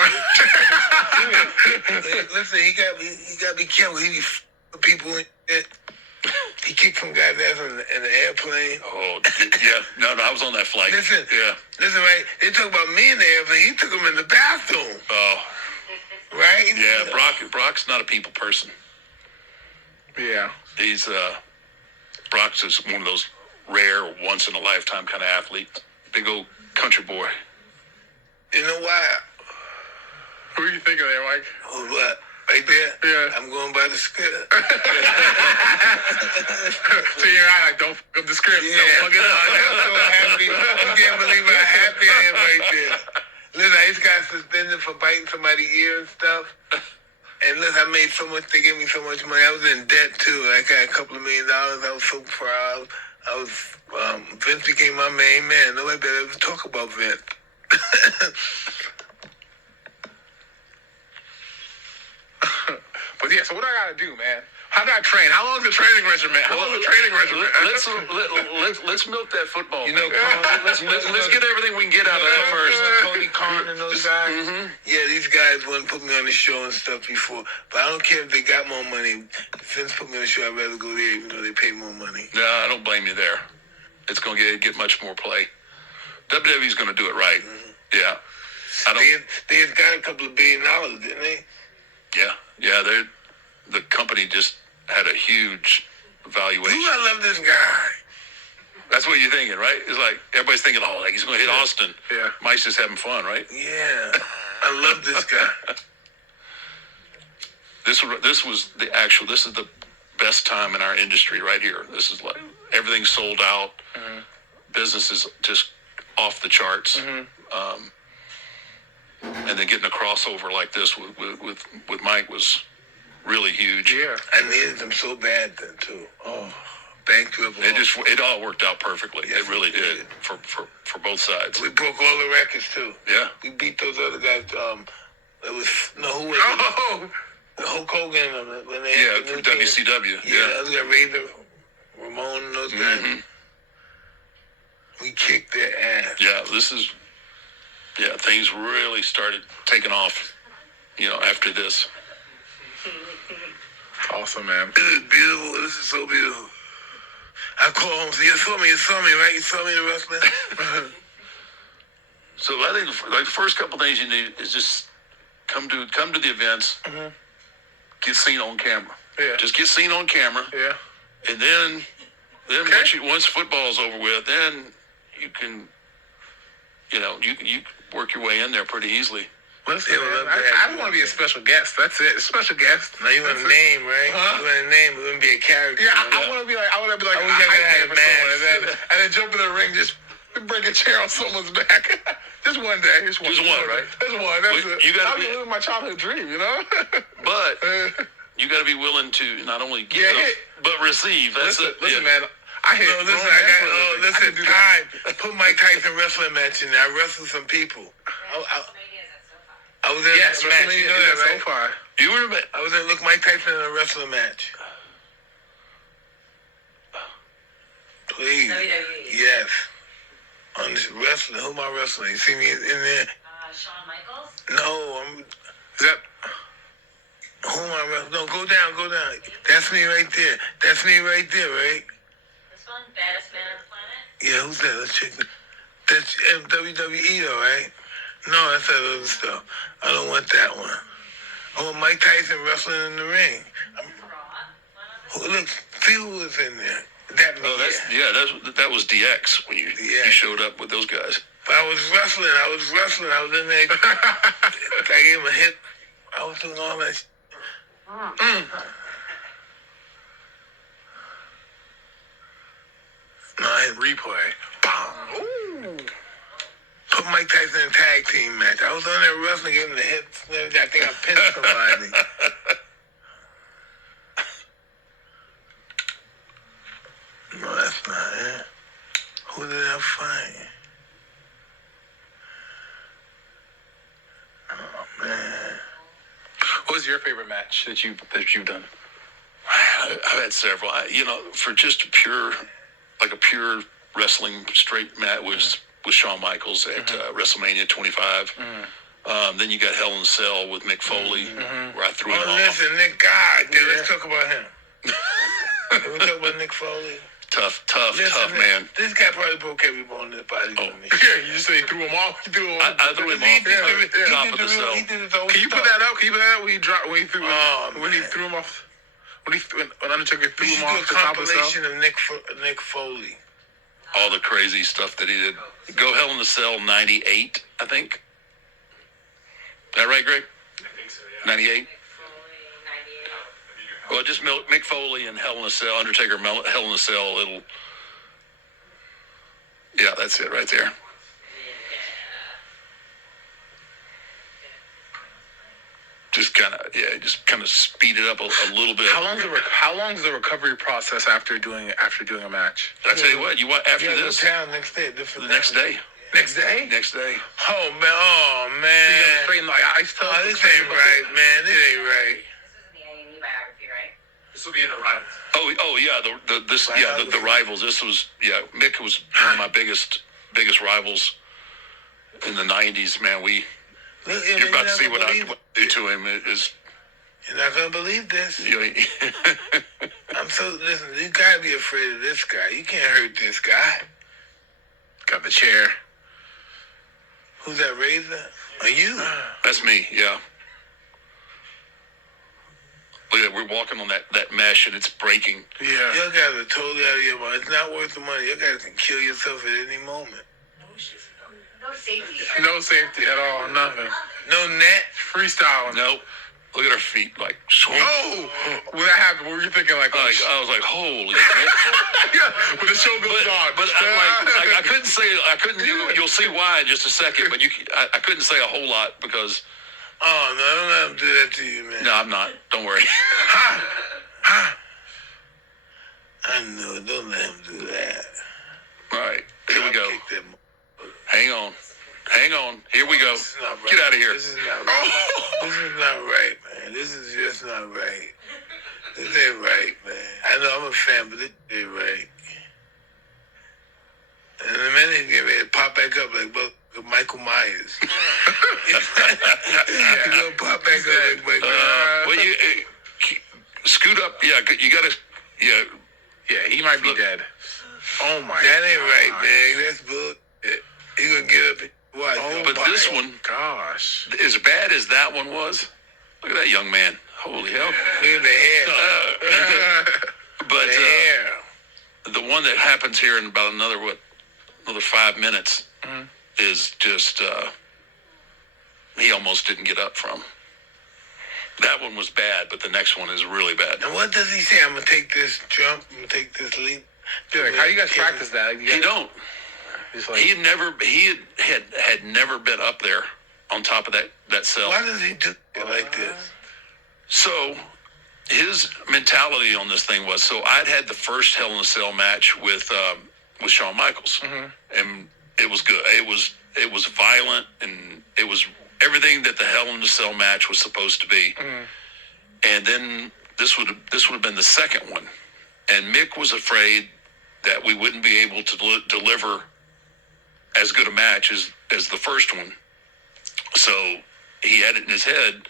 Listen, he got to be careful. He be people in it. He kicked some guy's ass in the airplane. Oh, yeah. No, I was on that flight. Listen, right? They talk about me in the airplane. He took him in the bathroom. Oh. Right? Yeah, Brock's not a people person. Yeah. He's, Brock's just one of those rare, once-in-a-lifetime kind of athletes. Big old country boy. You know why? Who are you thinking there, Mike? Oh, what? Right there? Yeah. I'm going by the script. So you're right, don't fuck up the script. Yeah. Don't fuck it up. I'm so happy. You can't believe how happy I am right there. Listen, I just got suspended for biting somebody's ear and stuff. And listen, I made so much, they gave me so much money. I was in debt too. I got a couple of $1 million. I was so proud. Vince became my main man. Nobody better ever talk about Vince. But yeah, so what do I gotta do, man? How do I train? How long is the training regimen? Let's milk that football. Let's get everything we can get out of that first. Tony Khan and those guys. Mm-hmm. Yeah, these guys wouldn't put me on the show and stuff before. But I don't care if they got more money. If Vince put me on the show, I'd rather go there even though they pay more money. No, I don't blame you there. It's going to get much more play. WWE's going to do it right. Mm-hmm. Yeah. They had got a couple of $1 billion, didn't they? Yeah. The company just had a huge valuation. Ooh, I love this guy. That's what you're thinking, right? It's like everybody's thinking, he's going to hit Austin. Yeah. Mike's just having fun, right? Yeah. I love this guy. This is the best time in our industry right here. This is like everything's sold out. Mm-hmm. Business is just off the charts. Mm-hmm. And then getting a crossover like this with Mike was really huge. Yeah. I needed them so bad then too. Oh, bankrupt. It all worked out perfectly. Yes, it really it did did. for both sides. We broke all the records too. Yeah. We beat those other guys. It was who was it? Hulk Hogan when they had the for new team. WCW. Yeah, the other guy, Razor Ramon, and those guys. Mm-hmm. We kicked their ass. Yeah, things really started taking off, after this. Awesome, man. This is beautiful. This is so beautiful. I call home and say, you saw me, right? You saw me in the wrestling? So I think the first couple things you need is just come to the events, get seen on camera. Yeah. Just get seen on camera. Yeah. And then once football's over with, then you can, you work your way in there pretty easily. Listen, man, I just want to be a special guest. That's it. Special guest. Now you want a name, right? Huh? You want a name, it wouldn't be a character. Yeah, I want to be like, I hype man for someone, and then jump in the ring, just break a chair on someone's back. Just one day. Just one, right? Just one. That's it. You gotta be living my childhood dream, But you got to be willing to not only give but receive. That's it. Listen, man. I hit. Listen, time. Put Mike Tyson wrestling match in there. I wrestled some people. I was in a match. You know that, right? So far. You were I was in Mike Tyson in a wrestling match. Please. WWE. Yes. On this wrestling. Who am I wrestling? You see me in there? Shawn Michaels? No, I'm. Is that? Who am I wrestling? No, go down. That's me right there. Right? This one, baddest man on the planet? Yeah, who's that? Let's check. That's WWE though, right? No, that's that other stuff. I don't want that one. I want Mike Tyson wrestling in the ring. Look, see who was in there. That me. that was DX when you showed up with those guys. But I was wrestling. I was in there. I gave him a hit. I was doing all that. No, I had Replay. Bam. Ooh. put Mike Tyson in a tag team match. I was on there wrestling, giving him the hits. And everything. I think I pinned somebody. No, that's not it. Who did I find? Oh man. What's your favorite match that you've done? I've had several. For just a pure wrestling straight match was Shawn Michaels at WrestleMania 25. Then you got Hell in a Cell with Mick Foley, where I threw him off. Listen, Nick, let's talk about him. Can we talk about Nick Foley? Tough man. This guy probably broke every bone in his body. Yeah, you just say you threw him off. I threw him off top of the cell. He did his own Can you put that out? When he threw him off? When Undertaker threw him off the top of the cell? Compilation of Nick Foley. All the crazy stuff that he did. Go Hell in a Cell 98, I think. Is that right, Greg? I think so, yeah. 98? Well, just Mick Foley and Hell in a Cell, Undertaker, Hell in a Cell. Yeah, that's it right there. Just kind of speed it up a little bit. How long's the recovery process after doing a match? I tell you what, after this, town next day, the next day. Next day? Next day. Oh man, So you gotta straighten like ice tub? Oh, this ain't right, man. This ain't right. This was in the A&E biography, right? This will be in the Rivals. Oh yeah, the Rivals. This was Mick was one of my biggest rivals in the '90s. Man, you're about to see what I do to him. You're not gonna believe this. Listen, Listen, you gotta be afraid of this guy. You can't hurt this guy. Got the chair. Who's that, Razor? Are you? that's me. Yeah. Look at we're walking on that mesh and it's breaking. Yeah. You guys are totally out of your mind. It's not worth the money. You guys can kill yourself at any moment. No safety. No safety at all. Nothing. No net. Freestyling. Nope. Look at our feet, like sweet. Oh! When that happened, what were you thinking? Like I was like, holy shit. yeah, when the show goes on. But I couldn't say. You'll see why in just a second. But I couldn't say a whole lot because. Oh no! Don't let him do that to you, man. No, I'm not. Don't worry. I know. Don't let him do that. All right, here we go. Kick that Hang on. Here we go. This is not right. Get out of here. This is not right. This is not right, man. This is just not right. This ain't right, man. I know I'm a fan, but this ain't right. And in a minute, he's getting ready to pop back up like Michael Myers. He's gonna pop back up like Michael Myers. Well, you scoot up. Yeah, you gotta. Yeah, Yeah, he might be dead. Oh my. That ain't right, man. That's bullshit. He gonna get up and watch. Oh, but this one, Gosh. as bad as that one was, look at that young man. Holy hell! Look at the hair. But The hair. the one that happens here in about another 5 minutes is just he almost didn't get up from. That one was bad, but the next one is really bad. And what does he say? I'm gonna take this jump. I'm gonna take this leap. Dude, like, how you guys practice that? Like, you He guys- don't. Just like, He had never been up there on top of that cell. Why does he do it like this? So his mentality on this thing was, so I'd had the first Hell in a Cell match with Shawn Michaels, and it was good. It was violent, and it was everything that the Hell in a Cell match was supposed to be. And then this would have been the second one, and Mick was afraid that we wouldn't be able to deliver as good a match as the first one. So he had it in his head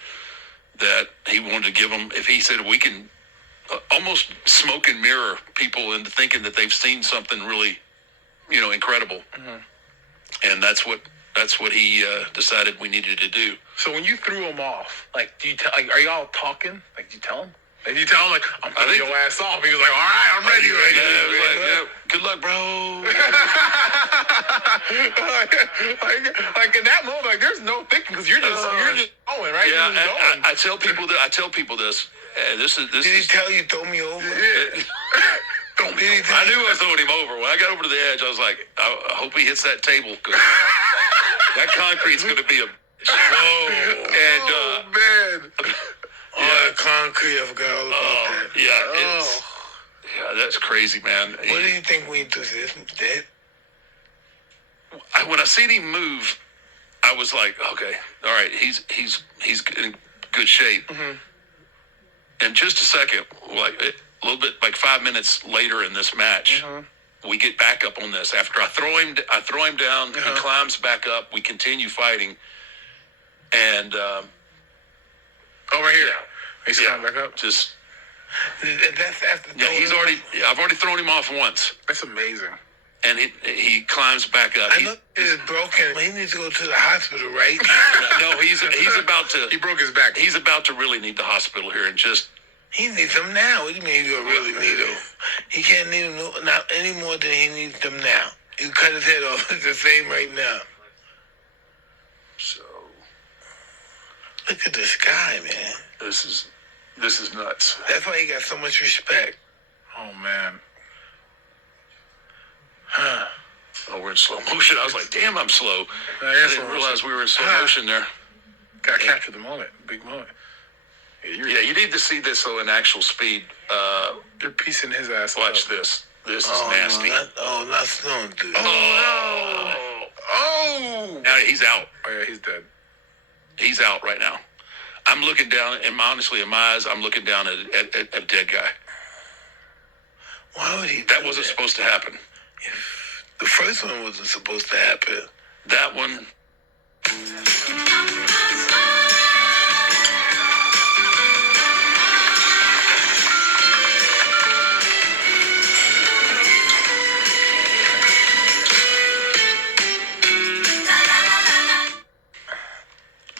that he wanted to give them, if he said we can almost smoke and mirror people into thinking that they've seen something really, incredible. And that's what he decided we needed to do. so when you threw him off, like, do you are y'all talking? Like, do you tell him? Like, do you tell him, like, I'm throwing your ass off? He was like, all right, I'm ready. Yeah, good luck, bro. like in that moment, like, there's no thinking because you're just going, right? Yeah, You're just going. I tell people this. This Did he is. tell you throw me over? Don't be. I knew I was throwing him over. When I got over to the edge, I was like, I hope he hits that table, because that concrete's going to be a. And Man. All that concrete, I forgot all about that. yeah, that's crazy, man. What do you think when you do this? Dead? When I seen him move, I was like, okay, all right, he's in good shape. In just a second, like a little bit, like 5 minutes later in this match, we get back up on this. After I throw him down, he climbs back up. We continue fighting, and Over here. He's coming back up. just That's after. I've already thrown him off once, That's amazing. and he climbs back up. I know it's broken. He needs to go to the hospital, right? No, he's about to. He broke his back. He's about to really need the hospital here, and just. He needs them now. What do you mean he's gonna really need them? He can't need them not any more than he needs them now. You cut his head off. It's the same right now. So Look at this guy, man. this is nuts. That's why he got so much respect. Oh, man. Oh, we're in slow motion. I was like, damn, I'm slow. Yeah, I you're didn't slow realize we were in slow Ah. motion there. Gotta capture the moment. Big moment. Yeah, you need to see this though in actual speed. You're piecing his ass Watch up. this. This is Oh, nasty. No, not Stone, dude. Oh! Now he's out. Oh, yeah, he's dead. He's out right now. I'm looking down, and honestly, in my eyes, I'm looking down at a dead guy. Why would he do That wasn't supposed to happen. The first one wasn't supposed to happen. That one.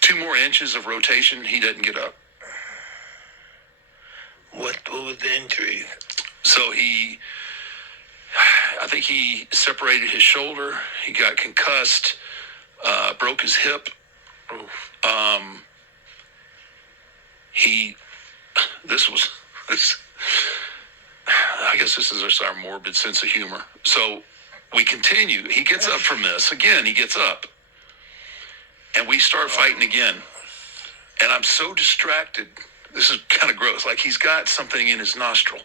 Two more inches of rotation, he doesn't get up. What was the injury? So I think he separated his shoulder. He got concussed, broke his hip. I guess this is our morbid sense of humor. So we continue. He gets up from this. Again, he gets up. And we start fighting again. And I'm so distracted. This is kind of gross. Like he's got something in his nostril.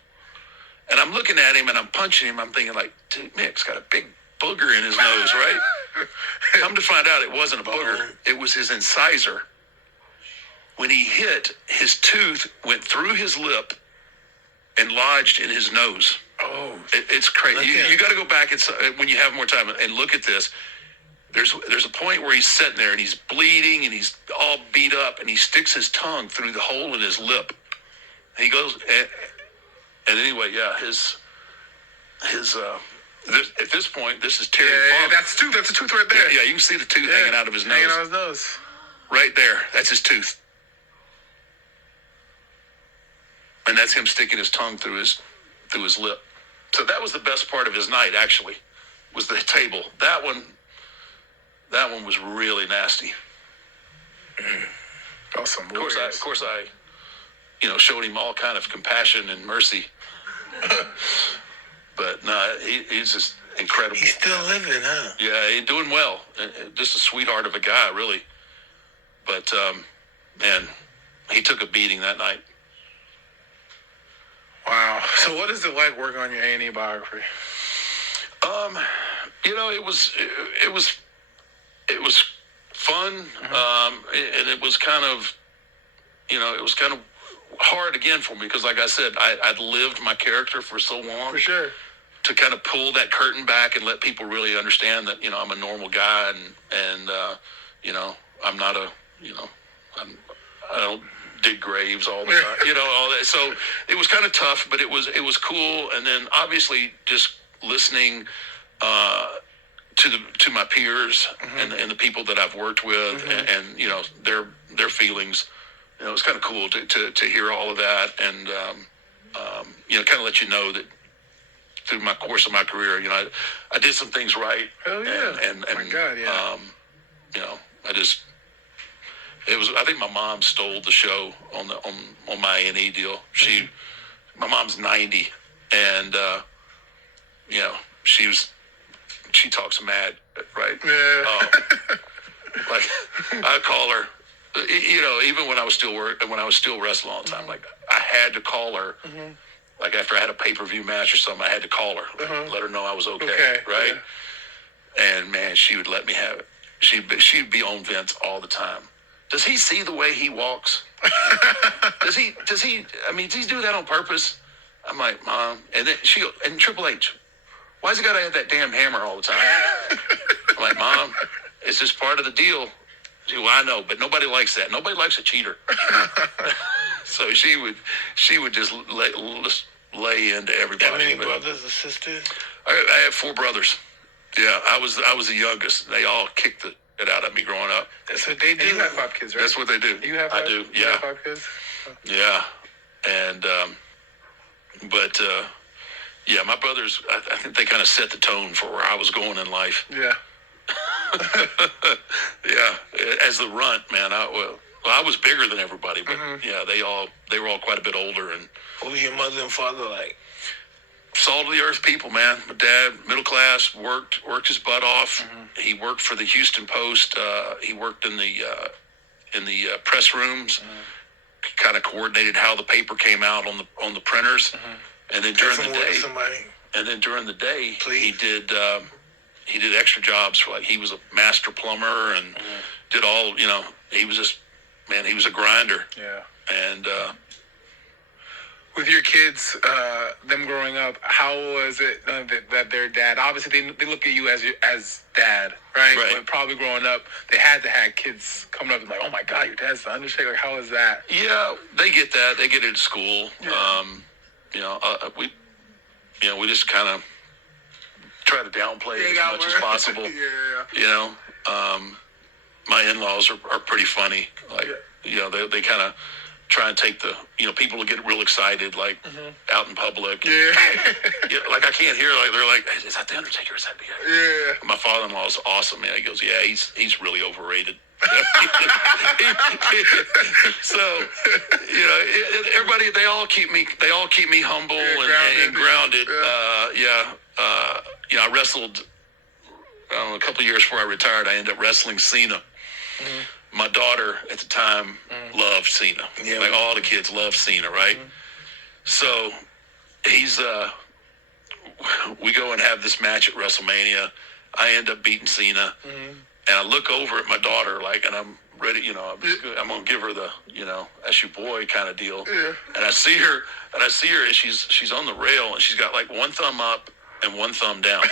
And I'm looking at him and I'm punching him. I'm thinking like, dude, Mick's got a big booger in his nose, right? Come to find out it wasn't a booger. It was his incisor. When he hit, his tooth went through his lip and lodged in his nose. Oh, It's crazy. You got to go back and when you have more time and look at this. There's a point where he's sitting there and he's bleeding and he's all beat up and he sticks his tongue through the hole in his lip. And he goes and anyway, yeah, his at this point, this is Terry Funk. That's a tooth right there. Yeah, you can see the tooth hanging out of his nose. Hanging out of his nose. Right there. That's his tooth. And that's him sticking his tongue through his lip. So that was the best part of his night, actually, was the table. That one was really nasty. Awesome. Of course, I showed him all kind of compassion and mercy. But no, he's just incredible. He's still living, huh? Yeah, he's doing well. Just a sweetheart of a guy, really. But man, he took a beating that night. Wow. So what is it like working on your A&E biography? It was fun, and it was kind of, hard again for me because, like I said, I'd lived my character for so long. For sure. To kind of pull that curtain back and let people really understand that, I'm a normal guy and I'm not I don't dig graves all the time, all that. So it was kind of tough, but it was cool. And then obviously just listening to my peers and the people that I've worked with and their feelings. It was kind of cool to hear all of that and kind of let you know that through my course of my career, I did some things right. Hell yeah! And oh my God, yeah. I think my mom stole the show on my A&E deal. My mom's 90, and she talks mad, right? Yeah. Like I call her, even when I was still wrestling all the time, like I had to call her. Like after I had a pay-per-view match or something, I had to call her, let her know I was okay, right? Yeah. And man, she would let me have it. She'd be on Vince all the time. Does he see the way he walks? Does he? Does he do that on purpose? I'm like, Mom, and then and Triple H, why's he gotta have that damn hammer all the time? I'm like, Mom, it's just part of the deal. Well, I know, but nobody likes that. Nobody likes a cheater. So she would just lay into everybody. How many brothers or sisters? I have 4 brothers. Yeah, I was the youngest. They all kicked it out of me growing up. That's what they do. And you have 5 kids, right? That's what they do. You have 5? I do. You Yeah. have 5 kids. Yeah, and yeah, my brothers. I think they kind of set the tone for where I was going in life. Yeah. Yeah, as the runt, man. I was bigger than everybody, but yeah, they were all quite a bit older. And what was your mother and father like? Salt of the earth people, man. My dad, middle class, worked his butt off. He worked for the Houston Post. He worked in the press rooms. Kind of coordinated how the paper came out on the printers. And then during the day, he did extra jobs for, like, he was a master plumber and did all, he was just, man, he was a grinder. Yeah. And with your kids, them growing up, how was it that their dad, obviously they look at you as dad, right? Right. But probably growing up, they had to have kids coming up and like, oh my God, your dad's the Undertaker. Like, how is that? Yeah, they get that. They get it at school. Yeah. We just kind of try to downplay it as much as possible. Yeah. My in-laws are pretty funny. Like, they kind of try and take the, people will get real excited, like out in public. Yeah. Like I can't hear, like they're like, is that the Undertaker? Is that the guy? Yeah. My father-in-law is awesome, man. He goes, yeah, he's really overrated. So, everybody, they all keep me humble and grounded. I wrestled, a couple of years before I retired. I ended up wrestling Cena. My daughter at the time loved Cena. Yeah. Like all the kids loved Cena, right? So he's we go and have this match at WrestleMania. I end up beating Cena, and I look over at my daughter and I'm ready. I'm gonna give her the that's your boy kind of deal. Yeah. And I see her, and she's on the rail, and she's got one thumb up and one thumb down.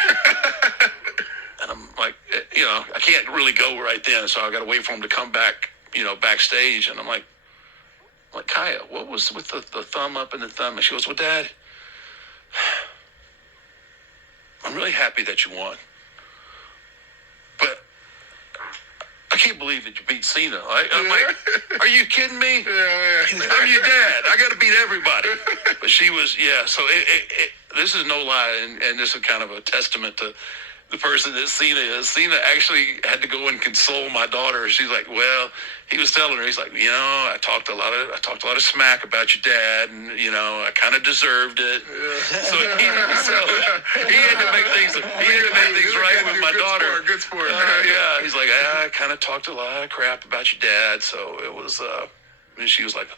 And I'm like, I can't really go right then, so I got to wait for him to come back, backstage. And I'm like, Kaya, what was with the thumb up and the thumb? And she goes, well, Dad, I'm really happy that you won. But I can't believe that you beat Cena. I'm like, are you kidding me? Yeah. I'm your dad. I got to beat everybody. But she was, so this is no lie, and this is kind of a testament to the person that Cena is. Cena actually had to go and console my daughter. She's like, well, he was telling her, he's like, I talked a lot of smack about your dad, and I kind of deserved it. Yeah. So he had to make things right with my daughter. Good sport. Yeah, he's like, I kind of talked a lot of crap about your dad, so it was. And she was like,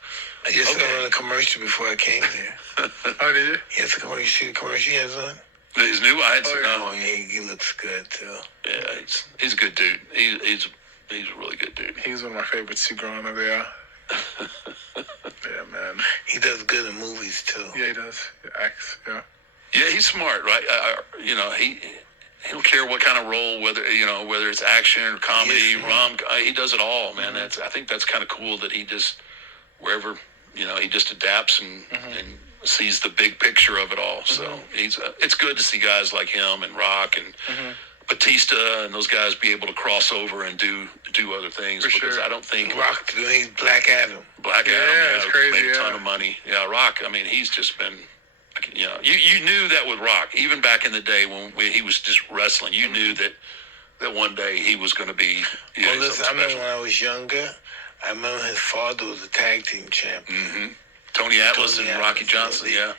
I just saw a commercial before I came here. Oh, did you? Yes, a commercial. You see the commercial he has on? his new eyes. Oh, yeah, he looks good too. Yeah, he's a good dude. He's a really good dude. He was one of my favorites too growing up. Yeah. Yeah, man. He does good in movies too. Yeah, he does. He acts. Yeah. Yeah, he's smart, right? He don't care what kind of role, whether it's action or comedy, he does it all, man. Mm-hmm. I think that's kind of cool that he just wherever he just adapts and sees the big picture of it all. So it's good to see guys like him and Rock and Batista and those guys be able to cross over and do other things. For because sure. I don't think Rock, he's Black Adam. Adam, it's crazy, made a ton of money. Yeah, Rock. I mean, he's just been. You knew that with Rock, even back in the day when he was just wrestling. You knew that one day he was going to be. Well, listen, I something remember special. when I was younger, I remember his father was a tag team champion. Mm-hmm. Tony Atlas and Rocky Johnson. Yeah.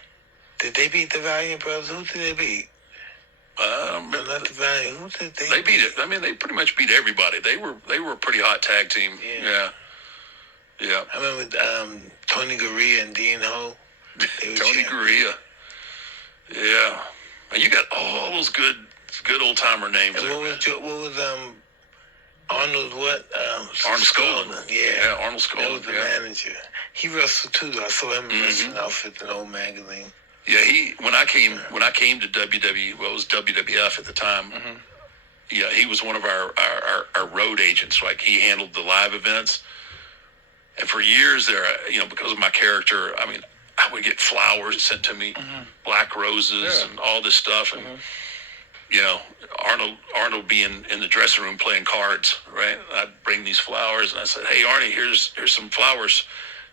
Did they beat the Valiant Brothers? Who did they beat? No, not the Valiant. Who did they? They beat it. I mean, they pretty much beat everybody. They were a pretty hot tag team. Yeah. Yeah. I remember Tony Gurria and Dean Ho. Tony Gurria. Yeah. And you got all those good old timer names. And there, what was Arnold what? Arnold Skolin. Yeah. Arnold Skolin. That was the manager. He wrestled too, though. I saw him in wrestling outfit in an old magazine. Yeah, when I came to WWE, well, it was WWF at the time. Yeah, he was one of our road agents. Like, he handled the live events. And for years there, because of my character, I mean, I would get flowers sent to me, black roses and all this stuff. And, Arnold being in the dressing room playing cards, right? I'd bring these flowers and I said, hey, Arnie, here's some flowers.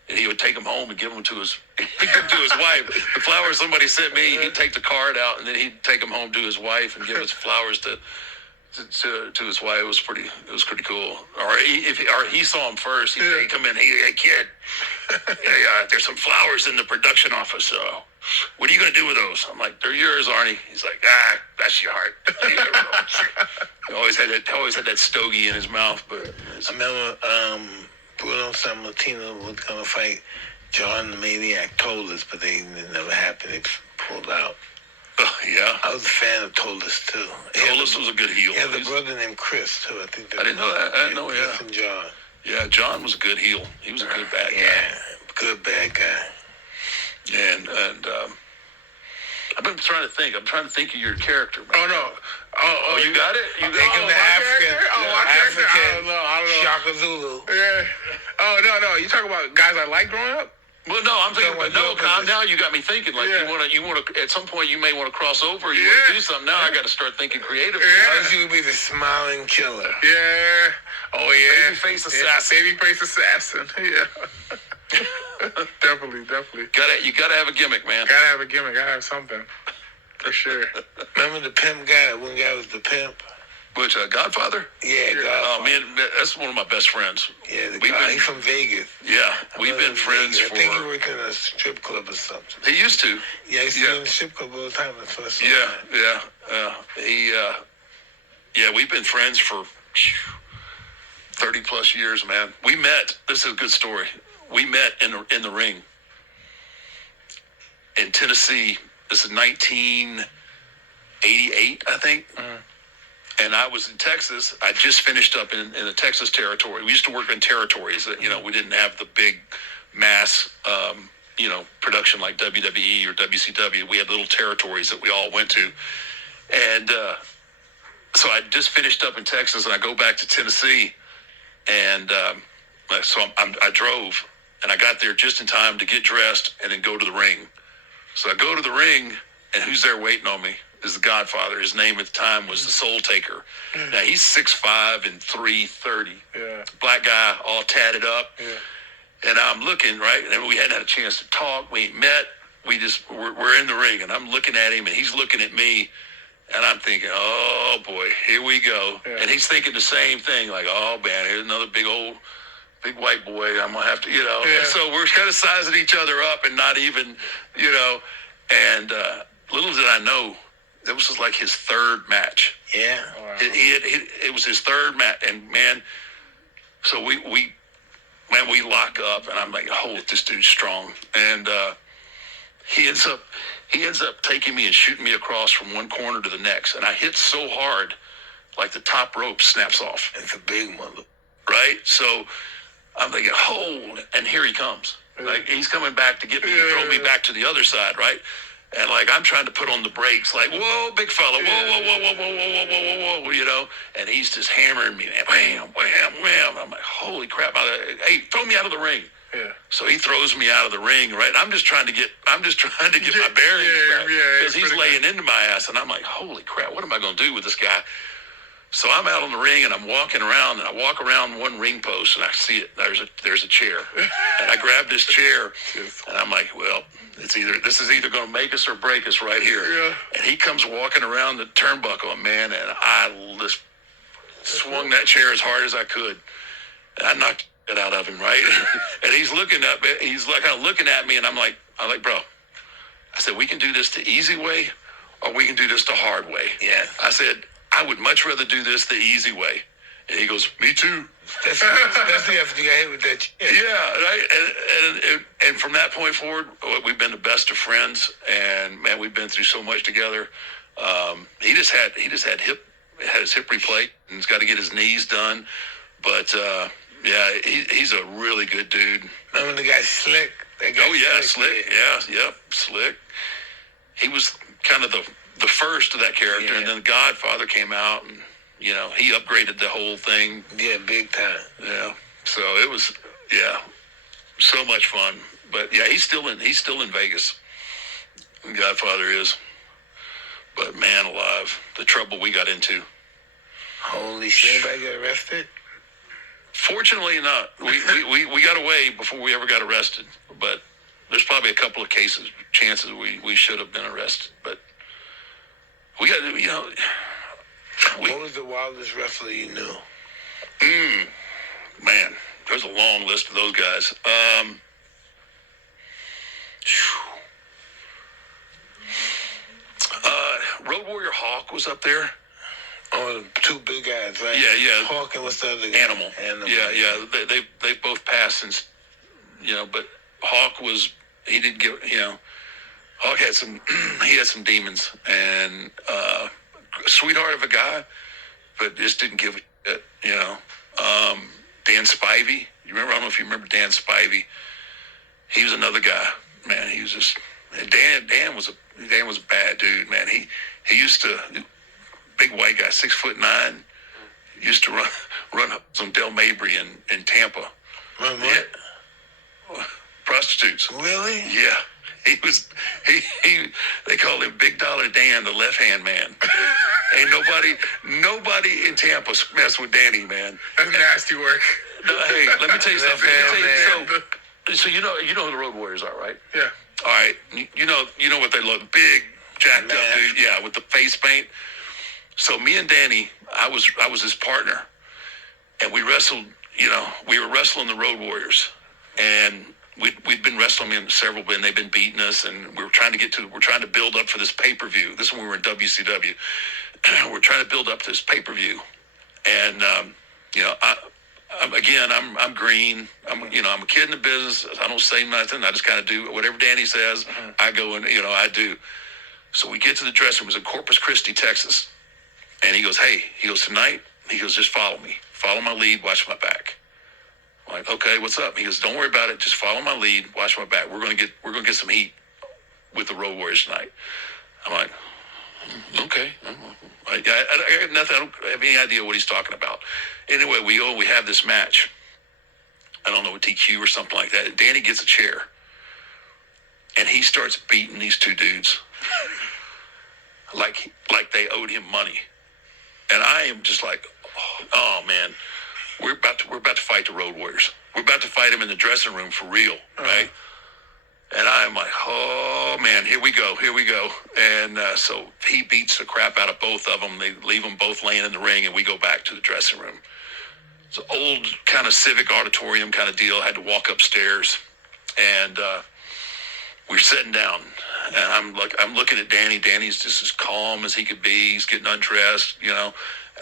And he would take them home and give them to his wife. The flowers somebody sent me, he'd take the card out and then he'd take them home to his wife and give his flowers to his wife. It was pretty cool. Or he saw him first. He'd come in, hey kid, there's some flowers in the production office. So what are you gonna do with those? I'm like, they're yours, Arnie. He's like, that's your heart. He always had that stogie in his mouth. But I remember Bruno Sammartino was going to fight John the Maniac Tollers, but it never happened. They pulled out. Yeah. I was a fan of Tollers, too. Tollers was a good heel. He has a brother named Chris, too. I didn't know that. I didn't know, Chris and John. Yeah, John was a good heel. He was a good bad guy. Yeah, good bad guy. And I've been trying to think. I'm trying to think of your character, man. Oh, no. Oh, you got it? You got Taking the African. I don't know. Shaka Zulu. Yeah. Oh, no. You talking about guys I like growing up? Well, no, I'm thinking. Someone Now you got me thinking. Like Yeah. you want to. At some point, you may want to cross over. You want to do something. Now I got to start thinking creatively. Yeah. Unless you would be the smiling killer. Yeah. Oh, yeah. Babyface assassin. Babyface assassin. Yeah. Definitely. You gotta have a gimmick, man. Gotta have a gimmick. Gotta have something. For sure. Remember the pimp guy? One guy was the pimp. Which Godfather? Yeah, Godfather. Oh man, that's one of my best friends. Yeah, the guy. He's from Vegas. Yeah, we've been friends I for. think he worked in a strip club or something. He used to. Yeah, he's in the strip club all the time. That's what I saw. Yeah. We've been friends for 30 plus years, man. We met. This is a good story. We met in the ring in Tennessee This is 1988, I think. And I was in Texas. I just finished up in the Texas territory. We used to work in territories. We didn't have the big mass, production like WWE or WCW. We had little territories that we all went to. And so I just finished up in Texas, and I go back to Tennessee. And so I drove, and I got there just in time to get dressed and then go to the ring. So I go to the ring, and who's there waiting on me is the Godfather. His name at the time was the Soul Taker. Now, he's 6'5" and 330. Yeah. Black guy, all tatted up. Yeah. And I'm looking, right, and we hadn't had a chance to talk. We ain't met. We're in the ring, and I'm looking at him, and he's looking at me. And I'm thinking, oh, boy, here we go. Yeah. And he's thinking the same thing, like, oh, man, here's another big white boy. I'm going to have to, Yeah. And so we're kind of sizing each other up and not even, And little did I know, it was just like his third match. Yeah. Wow. It was his third match. And, man, so we lock up, and I'm like, oh, this dude's strong. And he ends up taking me and shooting me across from one corner to the next. And I hit so hard, like the top rope snaps off. It's a big mother. Right? So I'm thinking, oh, and here he comes. Like, he's coming back to get me, throw me back to the other side, right? And, like, I'm trying to put on the brakes, like, whoa, big fella, whoa. And he's just hammering me, man. Wham, wham, wham. I'm like, holy crap. Hey, throw me out of the ring. Yeah. So he throws me out of the ring, right? I'm just trying to get my bearings back because he's laying into my ass, and I'm like, holy crap, what am I going to do with this guy? So I'm out on the ring, and I'm walking around, and I walk around one ring post, and I see it. There's a chair, and I grab this chair, and I'm like, well, this is either going to make us or break us right here. Yeah. And he comes walking around the turnbuckle, man, and I just swung that chair as hard as I could, and I knocked it out of him, right? And he's looking up, he's like kind of looking at me, and I'm like, bro, I said, we can do this the easy way, or we can do this the hard way. Yeah. I said, I would much rather do this the easy way. And he goes, me too. Especially after you got hit with that chair. Yeah, right. And from that point forward, we've been the best of friends, and man, we've been through so much together. He just had his hip replaced, and he's got to get his knees done. But yeah, he's a really good dude. Remember the guy Slick? Oh yeah, Slick. Yeah, Slick. He was kind of the first of that character, and then the Godfather came out, and he upgraded the whole thing. Yeah, big time. Yeah, so it was so much fun. But yeah, he's still in Vegas. The Godfather is. But man alive, the trouble we got into. Holy shit! Anybody get arrested? Fortunately not. We got away before we ever got arrested. But there's probably a couple of chances we should have been arrested. But we got, What was the wildest wrestler you knew? Man, there's a long list of those guys. Road Warrior Hawk was up there. Oh, two big guys, right? Yeah. Hawk and what's the other guy? Animal. Yeah. They both passed since, but Hawk he didn't get, Hawk had some demons, and sweetheart of a guy, but just didn't give a shit, Dan Spivey. I don't know if you remember Dan Spivey. He was another guy, man. He was just, Dan was a bad dude, man. He used to, big white guy, 6'9", used to run up some Del Mabry in Tampa. Run what? Yeah. Prostitutes. Really? Yeah. He they called him Big Dollar Dan, the left-hand man. Ain't nobody in Tampa mess with Danny, man. That's nasty work. No, hey, let me tell you something. Left-hand So you know who the Road Warriors are, right? Yeah. All right. You know what they look, big, jacked up dude. Yeah, with the face paint. So me and Danny, I was his partner, and we wrestled. We were wrestling the Road Warriors, and we'd been wrestling in several, and they've been beating us, and we're trying to build up for this pay-per-view. This is when we were in WCW. We're trying to build up this pay-per-view, and I'm green. I'm a kid in the business. I don't say nothing. I just kind of do whatever Danny says. I go and I do. So we get to the dressing room. It was in Corpus Christi, Texas. And he goes, hey, tonight, just follow me. Follow my lead, watch my back. I'm like, okay, what's up? He goes, don't worry about it. Just follow my lead, watch my back. We're gonna get some heat with the Road Warriors tonight. I'm like, okay. I got nothing. I don't have any idea what he's talking about. Anyway, we have this match. I don't know, a DQ or something like that. And Danny gets a chair. And he starts beating these two dudes like they owed him money. And I am just like, oh man, we're about to fight the Road Warriors. We're about to fight them in the dressing room for real, right? And I'm like, oh man, here we go. And so he beats the crap out of both of them. They leave them both laying in the ring, and we go back to the dressing room. It's an old kind of civic auditorium kind of deal. I had to walk upstairs, and we're sitting down, and I'm looking at Danny. Danny's just as calm as he could be. He's getting undressed, and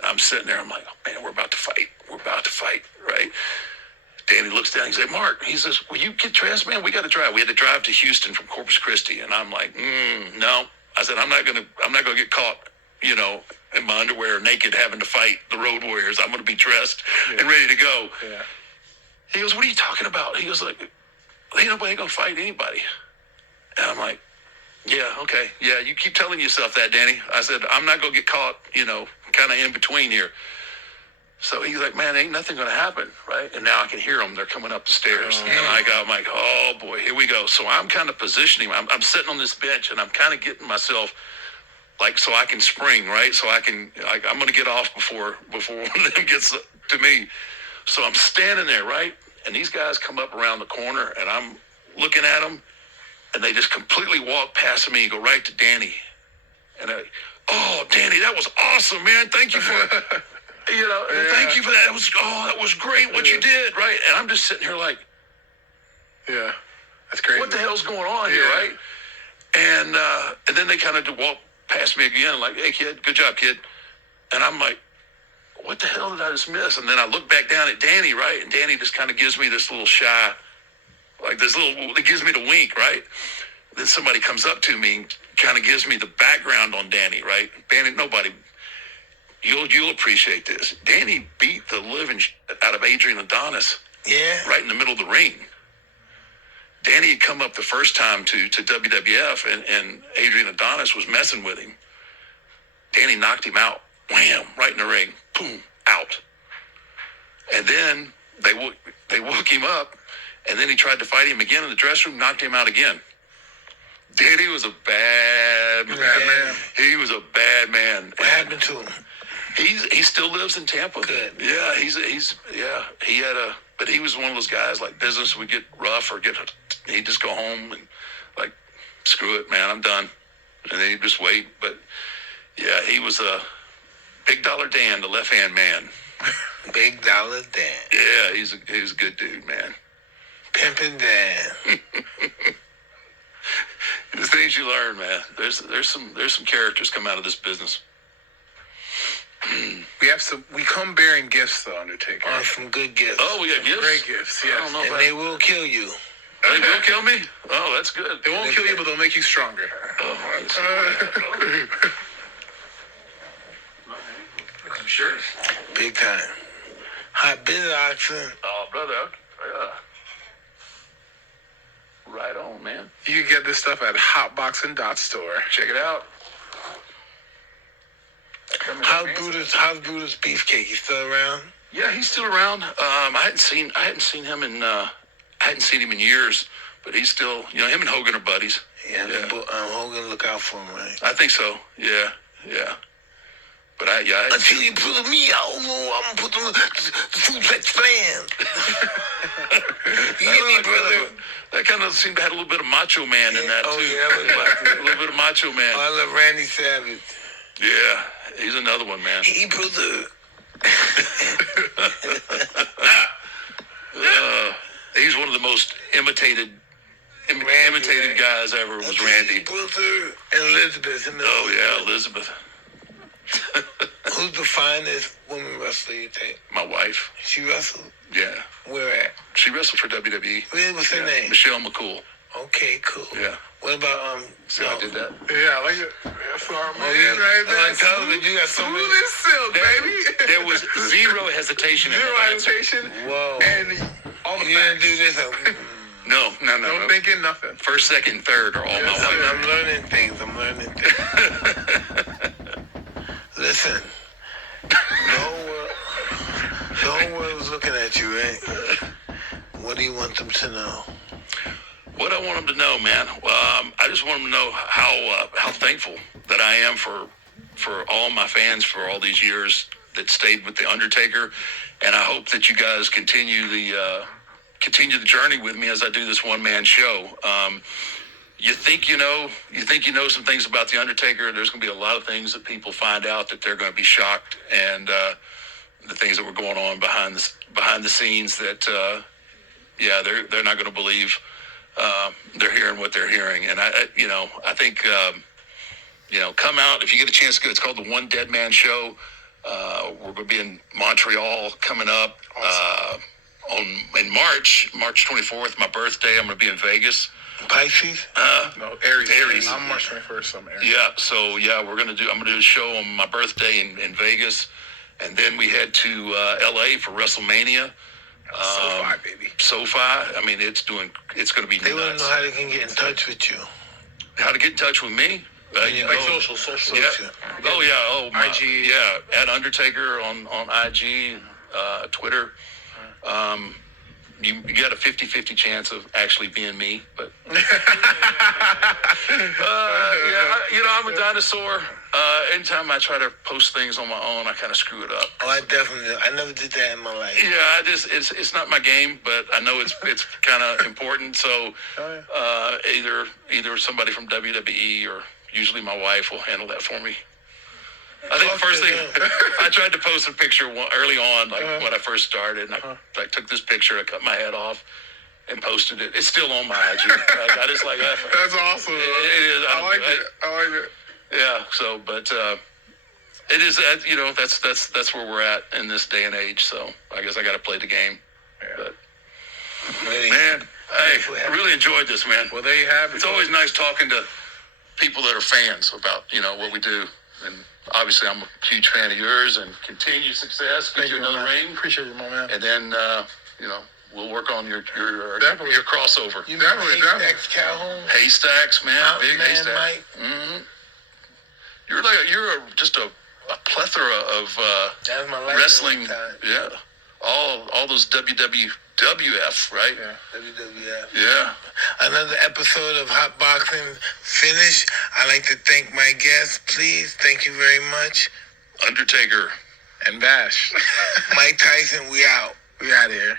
I'm sitting there. I'm like, oh, man, we're about to fight, right? Danny looks down. He's like, Mark, he says, will you get dressed, man? We got to drive. We had to drive to Houston from Corpus Christi. And I'm like, no. I said, I'm not gonna get caught, in my underwear naked having to fight the Road Warriors. I'm going to be dressed and ready to go. Yeah. He goes, what are you talking about? He goes, like, ain't nobody going to fight anybody. And I'm like, yeah, okay. Yeah, you keep telling yourself that, Danny. I said, I'm not going to get caught, kind of in between here. So he's like, man, ain't nothing going to happen, right? And now I can hear them. They're coming up the stairs. And I'm like, oh, boy, here we go. So I'm kind of positioning. I'm sitting on this bench, and I'm kind of getting myself, like, so I can spring, right? So I can, like, I'm going to get off before one of them gets to me. So I'm standing there, right? And these guys come up around the corner, and I'm looking at them, and they just completely walk past me and go right to Danny. And oh, Danny, that was awesome, man. Thank you for... thank you for that. That was great what you did, right? And I'm just sitting here like, yeah, that's crazy. What the hell's going on here, right? And then they kind of walk past me again, like, hey, kid, good job, kid. And I'm like, what the hell did I just miss? And then I look back down at Danny, right? And Danny just kind of gives me this little shy, it gives me the wink, right? Then somebody comes up to me and kind of gives me the background on Danny, right? Danny, You'll appreciate this. Danny beat the living shit out of Adrian Adonis. Yeah. Right in the middle of the ring. Danny had come up the first time to WWF, and Adrian Adonis was messing with him. Danny knocked him out. Wham! Right in the ring. Boom! Out. And then they woke him up, and then he tried to fight him again in the dressing room, knocked him out again. Danny was a bad man. He was a bad man. What happened to him? He still lives in Tampa. Good. Yeah, but he was one of those guys, like, business would get rough or he'd just go home and, like, screw it, man, I'm done. And then he'd just wait. But yeah, he was a Big Dollar Dan, the left hand man. Big Dollar Dan. Yeah, he's a good dude, man. Pimpin' Dan. The things you learn, man. There's some characters come out of this business. We come bearing gifts, though, Undertaker. Some good gifts. Oh, we got gifts? Great gifts, yes. And they will kill you. They will kill me? Oh, that's good. They won't kill you, but they'll make you stronger. I'm sure. Big time. Hot bitter oxen. Oh, brother. Right on, man. You can get this stuff at Hotbox and Dot Store. Check it out. How's Brutus Beefcake? He's still around? Yeah, he's still around. I hadn't seen him in years, but he's still, him and Hogan are buddies. Yeah. Hogan look out for him, right? I think so. Yeah. But until you put me out, I'm gonna put the suplex plan. You hear me, brother? That kind of seemed to have a little bit of Macho Man in that too. Yeah, a little bit of Macho Man. I love Randy Savage. Yeah, he's another one, man. He brother. He's one of the most imitated guys ever. Was Randy. Brother and Elizabeth. Oh yeah, Elizabeth. Who's the finest woman wrestler you think? My wife. She wrestled? Yeah. Where at? She wrestled for WWE. Really? What's her name? Michelle McCool. Okay, cool. Yeah. What about So I did that. Yeah, like it. That's our man, yeah. right there. On television, you got so Smooth many- as silk, baby. There was zero hesitation in Zero that answer. hesitation. Whoa. And all the You didn't facts. do this. No. No thinking, nothing. First, second, third are all Yes, my sir. wife. I'm learning things. Listen, the whole world is looking at you, right? What do you want them to know? What I want them to know, man, I just want them to know how thankful that I am for all my fans for all these years that stayed with the Undertaker, and I hope that you guys continue the journey with me as I do this one-man show. You think you know some things about the Undertaker. There's going to be a lot of things that people find out that they're going to be shocked, and the things that were going on behind the scenes that they're not going to believe. They're hearing what they're hearing, and I think come out if you get a chance to go. It's called the One Dead Man Show. We're going to be in Montreal coming up in March 24th, my birthday. I'm going to be in Vegas. Pisces? No, Aries. Aries. I'm March 21st, so I'm Aries. Yeah, so I'm going to do a show on my birthday in Vegas, and then we head to LA for WrestleMania. SoFi, baby. SoFi. I mean, it's going to be They want to nuts. know how they can get in touch with you. How to get in touch with me? You Like go- social. Yeah. Oh yeah. Oh my. IG. Yeah. At Undertaker on IG, Twitter. You got a 50-50 chance of actually being me, but I'm a dinosaur. Anytime I try to post things on my own, I kind of screw it up. Oh, I never did that in my life. Yeah, it's not my game, but I know it's kind of important. So either somebody from WWE or usually my wife will handle that for me. I think the first thing I tried to post a picture early on, when I first started, and I took this picture, I cut my head off, and posted it. It's still on my IG. I just like that. That's awesome. It is. I like it. Yeah. So, but it is. That's where we're at in this day and age. So I guess I got to play the game. Yeah. But Really? man, hey, I really enjoyed this, man. Well, there you have it. It's always nice talking to people that are fans about what we do, and obviously I'm a huge fan of yours, and continued success. Get you another ring, Appreciate you, my man. and then we'll work on your Definitely. your crossover. You Definitely, know Haystacks Calhoun? Haystacks, man, Mountain big Man haystack. Mike? Mm-hmm. You're just a plethora of That was my life. wrestling. Time. Yeah, all those WWF, right? Yeah. WWF. Yeah. Another episode of Hot Boxing finished. I'd like to thank my guests. Please, thank you very much. Undertaker. And Bash. Mike Tyson, we out. We out here.